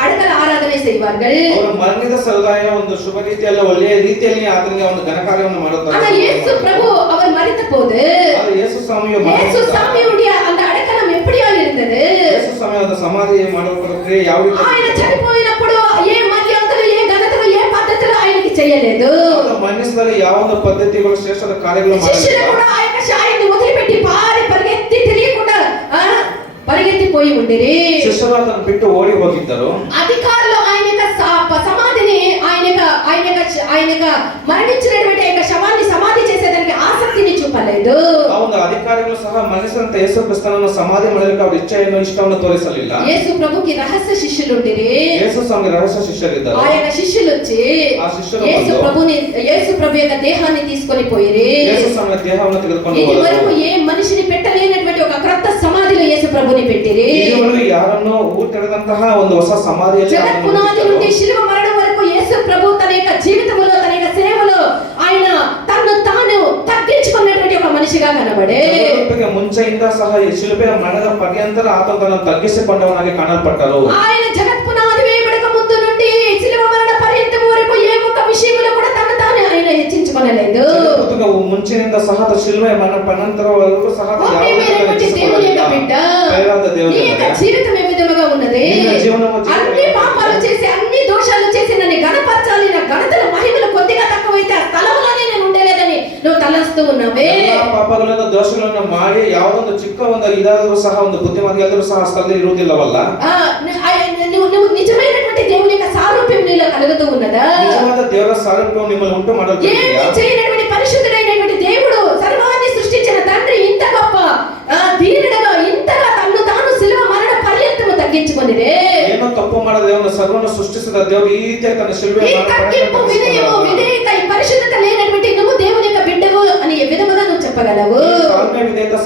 அடக்கல் ஆராதனை செய்வார்கள். ಅವರು ಮರಣಿದ ಸಮುದಾಯ ಒಂದು ಶುಭ ರೀತಿಯಲ್ಲಿ ಒಳ್ಳೆಯ ರೀತಿಯಲ್ಲಿ ಆತನಿಗೆ ಒಂದು ಘನಕಾರ್ಯವನ್ನು ಮಾಡುತ್ತಾರೆ. ஆனா இயேசு பிரபு அவர் மரித்த போது ಆದರೆ ಯೇಸು ಸ್ವಾಮಿಯು இயேசு சாமியுடைய அந்த அடக்கலம் எப்படியா இருந்தது? ಯೇಸು ಸ್ವಾಮಿಯ ಸಮಾಧಿ ಮಾಡುವ ಕ್ರಿಯೆ ಯಾವ ರೀತಿ ఆయన చనిపోయినప్పుడు ఏ మర్యాదలు ఏ ఘనతలు ఏ పద్ధతులు ఆయనకి చేయలేదు. మరణిಸಿದಲ್ಲಿ ಯಾವ ಒಂದು పద్ధతిಗಳು ಶ್ರೇಷ್ಠದ ಕಾರ್ಯಗಳು శిష్యులు ಮಾಡಲಿಲ್ಲ. కూడా ఆ యొక్క ఆయన్ని వదిలిపెట్టి పారి పరిగెత్తి తెలియకుండా పరిగెత్తి పోయి ఉండిరి. ಶಿಷ್ಯರು ಅದನ್ನು ಬಿಟ್ಟು ಓಡಿ ಹೋಗಿದ್ದರು. అధికారులు ఆయన యొక్క సమాధిని ఆయన యొక్క మరణించినటువంటి యొక్క శవాన్ని సమాధి చేసేదానికి ఆసక్తిని చూపలేదు. ಆ ಒಂದು ಅಧಿಕಾರಿಗಳು ಸಹ ಮನುಷ್ಯನಂತ ಯೇಸು ಕ್ರಿಸ್ತನನ್ನು ಸಮಾಧಿ ಮಾಡಲಿಕ್ಕೆ ಅವರ ಇಷ್ಟವನ್ನು ತೋರಿಸಲಿಲ್ಲ. యేసు ప్రభుకి రహస్య శిష్యులు ఉండిరి. ಯೇಸು ಸ್ವಾಮಿ ರಹಸ್ಯ ಶಿಷ್ಯರಿದ್ದರು. ఆ యొక్క శిష్యులు వచ్చి ఆ శిష్యులు యేసు ప్రభు యొక్క దేహాన్ని తీసుకొని పోయిరి. ಯೇಸು ಸ್ವಾಮಿಯ ದೇಹವನ್ನು ತೆಗೆದುಕೊಂಡು ఇది వరకు ಹೋದರು. ఏ మనిషిని పెట్టలేనటువంటి ఒక క్రొత్త సమాధిలో యేసు ప్రభుని పెట్టిరి. ಇದುವರೆಗೂ ಯಾರನ್ನು ಊಟದಂತಹ ಒಂದು ಹೊಸ ಸಮಾಧಿಯಲ್ಲಿ జగత్ పునాది నుండి శిలువ మరణం వరకు యేసు ప్రభు తన యొక్క జీవితంలో తన యొక్క సేవలో ఆయన తన్ను తాను తగ్గించుకున్నటువంటి ఒక మనిషిగా కనబడే. ಜಗತ್ತಿಗೆ ಮುಂಚೆಯಿಂದ ಸಹ ಈ ಶಿಲುಬೆಯ ಮರಣದ ಪರ್ಯಂತರ ಆತನು ತನ್ನನ್ನು ತಗ್ಗಿಸಿಕೊಂಡವನಾಗಿ ಕಾಣಲ್ಪಟ್ಟರು. ఆయన జగత్ పునాది వేయబడక ముందు నుండి శిలువ మరణ పర్యంతం వరకు ఏ ఒక్క విషయంలో కూడా తను తాను ఆయన హెచ్చించుకోలేదు. ಜಗತ್ತಿಗೆ ಮುಂಚಿನಿಂದ ಸಹ ಶಿಲುಬೆಯ ಮರಣ ಪರ್ಯಂತರವರೆಗೂ ಸಹ దేవుని యొక్క బిడ్డ నీ యొక్క జీవితం ఏ విధముగా ఉన్నది? అన్ని పాపాలు చేసి అన్ని దోషాలు చేసి నన్ను గణపరచాలి, నా ఘనతల మహిమలు కొద్దిగా తక్కువైతే ఆ స్థలంలోనే నేను ఉండలేదని నువ్వు తలస్తూ ఉన్నావే. ಪಾಪಗಳನ್ನು ದೋಷಗಳನ್ನು ಮಾಡಿ ಯಾವುದೊಂದು ಚಿಕ್ಕ ಒಂದು ಇದಾದರೂ ಸಹ ಒಂದು ಬುದ್ಧಿಮಾನಿಯಾದರೂ ಸಹ ಸ್ಥಳದಲ್ಲಿ ಇರುವುದಿಲ್ಲವಲ್ಲ. నువ్వు నిజమైనటువంటి దేవుని యొక్క సారూప్యం నీలో కలుగుతూ ఉన్నదా? ನಿಜವಾದ ದೇವರ ಸಾರೂಪ್ಯವು ನಿಮ್ಮನ್ನು ಉಂಟು ಮಾಡಲ್ಪಟ್ಟಿದೆಯಾ? ఏమీ చేయనటువంటి పరిశుద్ధుడైనటువంటి దేవుడు సర్వాన్ని సృష్టించిన తండ్రి ఇంత గొప్ప దీనుడుగా ఇంతగా తన్ను తాను సిలువ మరణ పర్యంతము తగ్గించుకొనిదే. ಏನೋ ತಪ್ಪು ಮಾಡದ ದೇವರನ್ನು ಸರ್ವವನ್ನು ಸೃಷ್ಟಿಸಿದ ದೇವರು ಈ ರೀತಿಯಾಗಿ ತನ್ನ ಶಿಲುಬೆಯ ఈ తగ్గింపు వినయము విధేయత ఈ పరిశుద్ధత లేనటువంటి నువ్వు దేవుని యొక్క బిడ్డవు అని ఏ విధముగా నువ్వు చెప్పగలవు? ತಾಳ್ಮೆ ವಿಧೇಯತ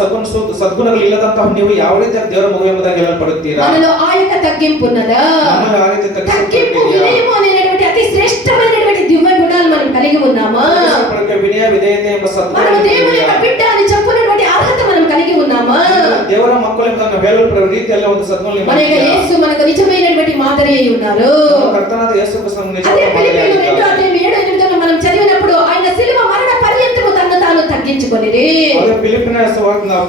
ಸದ್ಗುಣಗಳು ಇಲ್ಲದಂತಹ ನೀವು ಯಾವ ರೀತಿಯಾಗಿ ದೇವರ ಮಗು ಎಂಬುದಾಗಿ ಹೇಳಲ್ಪಡುತ್ತೀರಾ? మనలో ఆ యొక్క తగ్గింపు ఉన్నదా? ನಮ್ಮಲ್ಲಿ ಆ ರೀತಿ తగ్గింపు వినయము అనేటువంటి అతి శ్రేష్టమైనటువంటి దివ్య గుణాలు మనం కలిగి ఉన్నామా? ವಿನಯ ವಿಧೇಯತೆ ಎಂಬ మనం దేవుని యొక్క ಸದ್ಗುಣ బిడ్డ అని చెప్పుకునేటువంటి అర్హత మనం కలిగి ఉన్నామా? ದೇವರ ಮಕ್ಕಳು ಎಂಬ ಹೇಳಲ್ಪಡುವ ರೀತಿಯಲ್ಲಿ ಒಂದು ಸದ್ಗುಣ మన యొక్క యేసు మనకు నిజమైనటువంటి మాదిరి అయి ఉన్నారు. ಕರ್ತನಾದ ಯೇಸು ಕ್ರಿಸ್ತನು అదే ನಿಜವಾದ ఫిలిప్పీయులు 2 ಮಾದರಿಯಾಗಿದ್ದಾನೆ. 7-8 మనం చదివినప్పుడు ఆయన సిలువ మరణ పర్యంతము తన్ను తాను తగ్గించుకొనిరి. ಅದೇ ಫಿಲಿಪ್ಪಿನ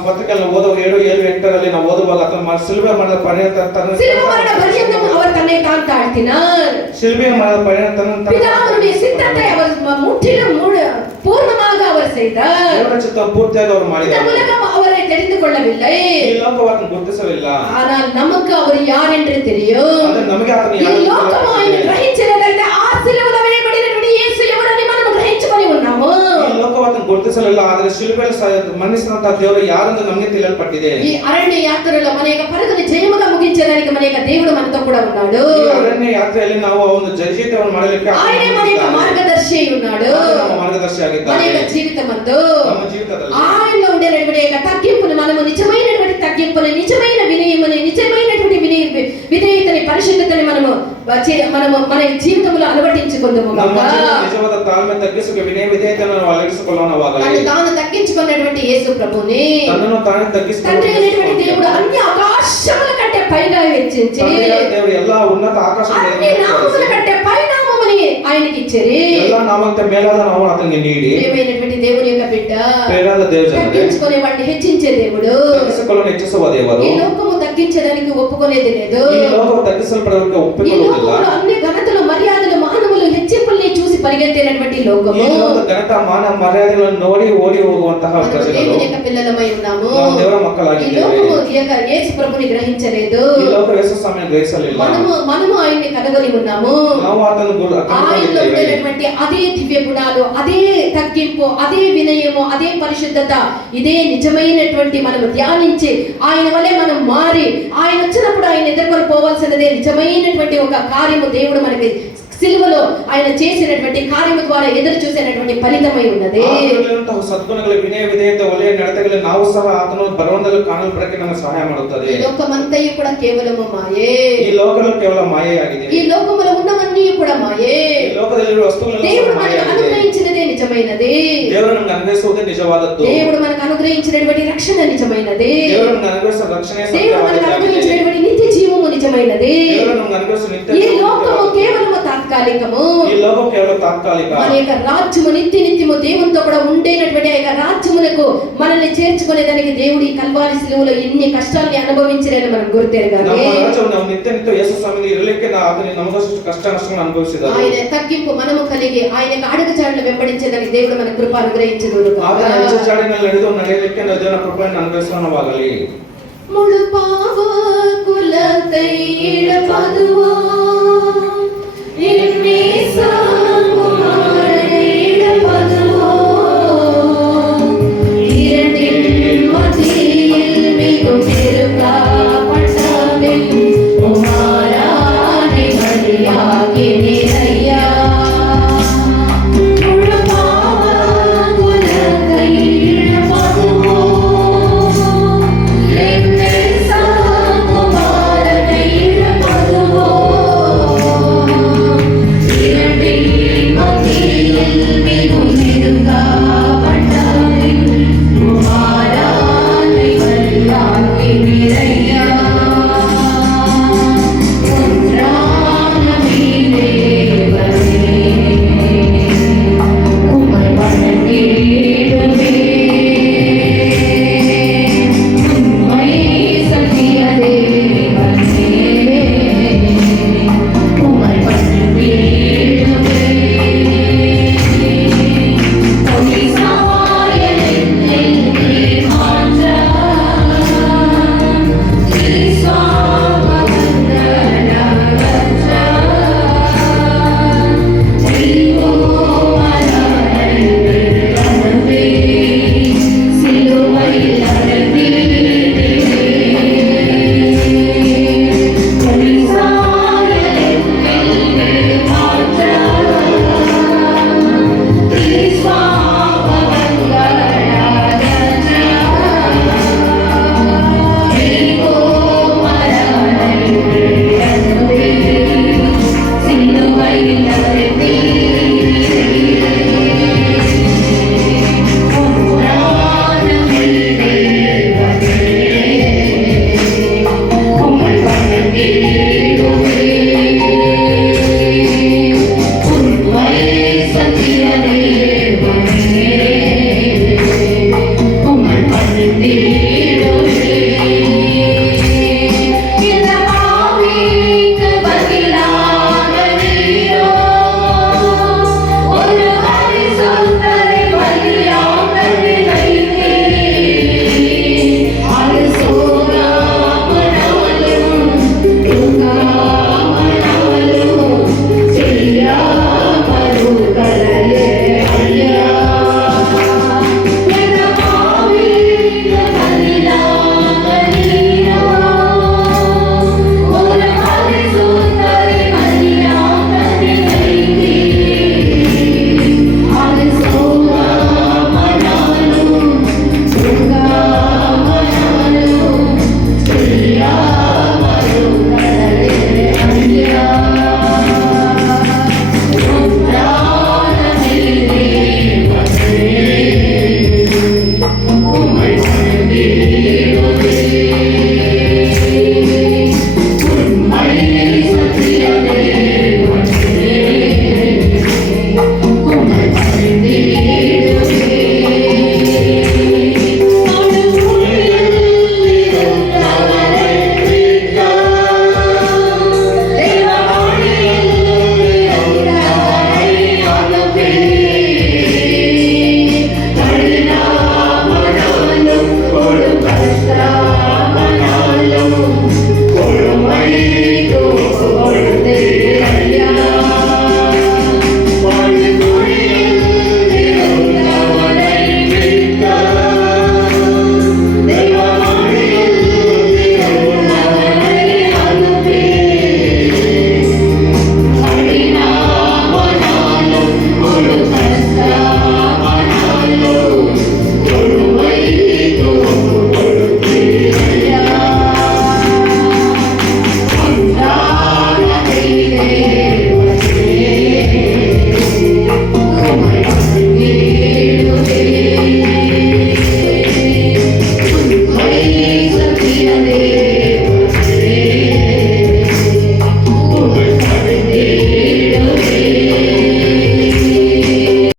ಪತ್ರಿಕೆಯನ್ನು ಓದುವ 7-8 ನಾವು ಓದುವಾಗ ಆತನು ಶಿಲುಬೆ ಮರಣದ ಪರ್ಯಂತ సిలువ మరణ పర్యంతము அவர் தன்னை தான் தாழ்த்தினார். ಶಿಲುಬೆಯ ಮರಣದ ಪರ್ಯಂತ பிதாவுடைய சித்தத்தை அவர் முற்றிலும் பூர்ணமாக அவர் செய்தார். ದೇವರ ಚಿತ್ತ ಪೂರ್ತಿಯಾಗಿ ಅವರು இந்த ಮಾಡಿದ್ದಾರೆ. உலகம் அவரை தெரிந்து கொள்ளவில்லை. ಈ ಲೋಕವನ್ನು ಗುರುತಿಸಲಿಲ್ಲ. ஆனால் நமக்கு அவர் யார் என்று தெரியும். ಅಂದ್ರೆ ನಮಗೆ ಆತನು ఈ ಯಾರು ಅಂತ లోకము ఆయన ಗೊತ್ತಿದೆ. గ్రహించినట్లయితే ఆ సిలువలో వేయబడినటువంటి యేసు ఎవరని మనం గ్రహించుకొని ఉన్నాము. ಈ ಲೋಕವನ್ನು ಗುರುತಿಸಲಿಲ್ಲ, ಆದರೆ ಶಿಲುಬೆಯಲ್ಲಿ ಮರಣಿಸಿದಂತಹ ದೇವರು ಯಾರೆಂದು ನಮಗೆ ತಿಳಿಯಲ್ಪಟ್ಟಿದೆ. ఈ అరణ్య యాత్రలో మన యొక్క పరుగుని జయముగా ముగించడానికి మన యొక్క దేవుడు మనతో కూడా ఉన్నాడు. ಈ ಅರಣ್ಯ ಯಾತ್ರೆಯಲ್ಲಿ ನಾವು ಒಂದು ಜಯಜೀತವನ್ನು ಮಾಡಲಿಕ್ಕೆ ఆయనే మన యొక్క మార్గదర్శి అయి ఉన్నాడు. ನಮ್ಮ ಮಾರ್ಗದರ್ಶಿ మన ಆಗಿದ್ದಾನೆ. యొక్క జీవితమందు ನಮ್ಮ ಜೀವಿತದಲ್ಲಿ ఆయనలో ఉండేటువంటి యొక్క తగ్గింపుని మనము నిజమైనటువంటి తగ్గింపుని నిజమైన వినయముని నిజమైనటువంటి విధేయతని పరిశుద్ధతని మనము మన జీవితంలో అలవటించుకుందాము. ನಮ್ಮ ನಿಜವಾದ ತಾಳ್ಮೆ ತಗ್ಗಿಸುವ ವಿನಯ ವಿಧೇಯತೆಯನ್ನು ನಾವು ಅಳವಡಿಸಿಕೊಳ್ಳೋಣವಾಗಲಿ. తను తాను తగ్గించుకున్నటువంటి యేసు ప్రభుని ತನ್ನನ್ನು ತಾನೇ తండ్రి ತಗ್ಗಿಸಿಕೊಂಡು అయినటువంటి దేవుడు అన్ని ఆకాశముల కంటే పైగా హెచ్చించి ದೇವರು ಎಲ್ಲಾ ಉನ್ನತ ಆಕಾಶ అన్ని నామముల కంటే పైనామముని ఆయనకి ఇచ్చారు. ಎಲ್ಲಾ ನಾಮಕ್ಕಿಂತ ಮೇಲಾದ ನಾವು ಆತನಿಗೆ ನೀಡಿ ప్రియమైనటువంటి దేవుని యొక్క బిడ్డ ಪ್ರೇರಾದ ದೇವಜನರೇ, తగ్గించుకునే వాడిని హెచ్చించే దేవుడు. ತಗ್ಗಿಸಿಕೊಳ್ಳಲು ಹೆಚ್ಚಿಸುವ ದೇವರು. ఈ లోకము తగ్గించడానికి ఒప్పుకునేది లేదు. ಈ ಲೋಕವು ತಗ್ಗಿಸಲ್ಪಡೋದಕ್ಕೆ ఈ ಒಪ್ಪಿಕೊಳ್ಳುವುದಿಲ್ಲ. లోకంలో అన్ని ఘనతలు మర్యాదలు మహానములు హెచ్చింపుల్ని చూసి పరిగెత్తేటటువంటి లోకము. ಈ ಲೋಕದ ಘನತ ಮಾನ ಮರ್ಯಾದೆಗಳನ್ನು ನೋಡಿ ಓಡಿ ಹೋಗುವಂತಹ మనము ಪ್ರಜೆಗಳು. దేవుని యొక్క పిల్లలమై ఉన్నాము. ನಾವು ದೇವರ ఈ ಮಕ್ಕಳಾಗಿದ್ದೇವೆ. లోకము ఈ యొక్క యేసు ప్రభుని గ్రహించలేదు. ಈ ಲೋಕ ಯೇಸು ಸ್ವಾಮಿಯನ್ನು ಗ್ರಹಿಸಲಿಲ್ಲ. మనము ఆయన్ని కనుగొని ఉన్నాము. ನಾವು ಆತನ ఆయనలో ఉండేటటువంటి అదే దివ్య గుణాలు, అదే తగ్గింపు, అదే వినయము, అదే పరిశుద్ధత, ఇదే నిజమైనటువంటి మనము ధ్యానించి ఆయన వలె మనం మారి ఆయన వచ్చినప్పుడు ఆయన ఎదుర్కొని పోవాల్సినదే నిజమైనటువంటి ఒక కార్యము దేవుడు మనకి సిలువలో ఆయన చేసినటువంటి కార్యము ద్వారా ఎదురు చూసినటువంటి ఫలితమై ఉన్నది. ಆತನಲ್ಲಿರುವಂತಹ ಸದ್ಗುಣಗಳು, ವಿನಯ ವಿಧೇಯತೆ, ಒಳ್ಳೆಯ ನಡತೆಗಳು ನಾವು ಸಹ ಆತನ ಬರವಣಿಗೆಯಲ್ಲಿ ಕಾಣಲ್ಪಡಕ್ಕೆ ನಮಗೆ ಸಹಾಯ ಮಾಡುತ್ತದೆ. ఈ లోకమంతయు కూడా కేవలము మాయే. ಈ ಲೋಕಗಳು ಕೇವಲ ಮಾಯೆಯಾಗಿದೆ. ఈ లోకములో ఉన్నవన్నీ కూడా మాయే. ಈ ಲೋಕದಲ್ಲಿರುವ ವಸ್ತುಗಳೆಲ್ಲ దేవుడు మనకు ಮಾಯೆಯಾಗಿದೆ. అనుగ్రహించినదే నిజమైనది. ದೇವರು ನಮಗೆ ಅನುಗ್ರಹಿಸುವುದೇ ನಿಜವಾದದ್ದು. దేవుడు మనకు అనుగ్రహించినటువంటి రక్షణ నిజమైనది. ದೇವರು ನಮಗೆ ಅನುಗ್ರಹಿಸುವ ರಕ್ಷಣೆ దేవుడు మనకు అనుగ్రహించినటువంటి నిత్య జీవము నిజమైనది. ದೇವರು ನಮಗೆ ಅನುಗ್ರಹಿಸುವ ನಿತ್ಯ ఈ లోకము కేవలము తాత్కాలికము. ಈ ಲೋಕ ಕೇವಲ ತಾತ್ಕಾಲಿಕ. మన యొక్క రాజ్యము నిత్య నిత్యము దేవునితో కూడా ఉండేటటువంటి ఆ యొక్క రాజ్యములకు మనల్ని చేర్చుకునేదానికి దేవుడు ఈ కల్వారి సిలువలో ఎన్ని కష్టాన్ని అనుభవించిరని మనం గుర్తెరగాలి. ನಮ್ಮ ರಾಜ್ಯವು ನಾವು ನಿತ್ಯ ನಿತ್ಯ ಯೇಸು ಸ್ವಾಮಿಗೆ ಇರಲಿಕ್ಕೆ ಆತನು ನಮಗಷ್ಟು ಕಷ್ಟ ನಷ್ಟಗಳನ್ನು ಅನುಭವಿಸಿದ್ದಾರೆ. ఆయన తగ్గింపు మనము కలిగి ఆయన అడుగుజాడలు వెంబడించేదానికి దేవుడు మన కృప అనుగ్రహించును. ಆತನ ಹೆಜ್ಜೆಜಾಡಿನಲ್ಲಿ ನಡೆದು ನಡೆಯಲಿಕ್ಕೆ ನಾವು ದೇವರ ಕೃಪೆಯನ್ನು ಅನುಗ್ರಹಿಸೋಣವಾಗಲಿ. முழு பாவ குலத்தை இழப்பதுவோ என்னே சாகுமாரை இழப்பதுவோ இரண்டில் மத்தியில் மிகும் இருக்காப்பட்டவில் உமாரானை பலியாகி நிறையா. முழு பாவ குலத்தை இழப்பதுவோ என்னை சாகுமாரை இழப்பதுவோ இரண்டில் மத்தியில் மிகும் இருக்காப்பட்டவில் உமாரானை பலியாகி நிறையா.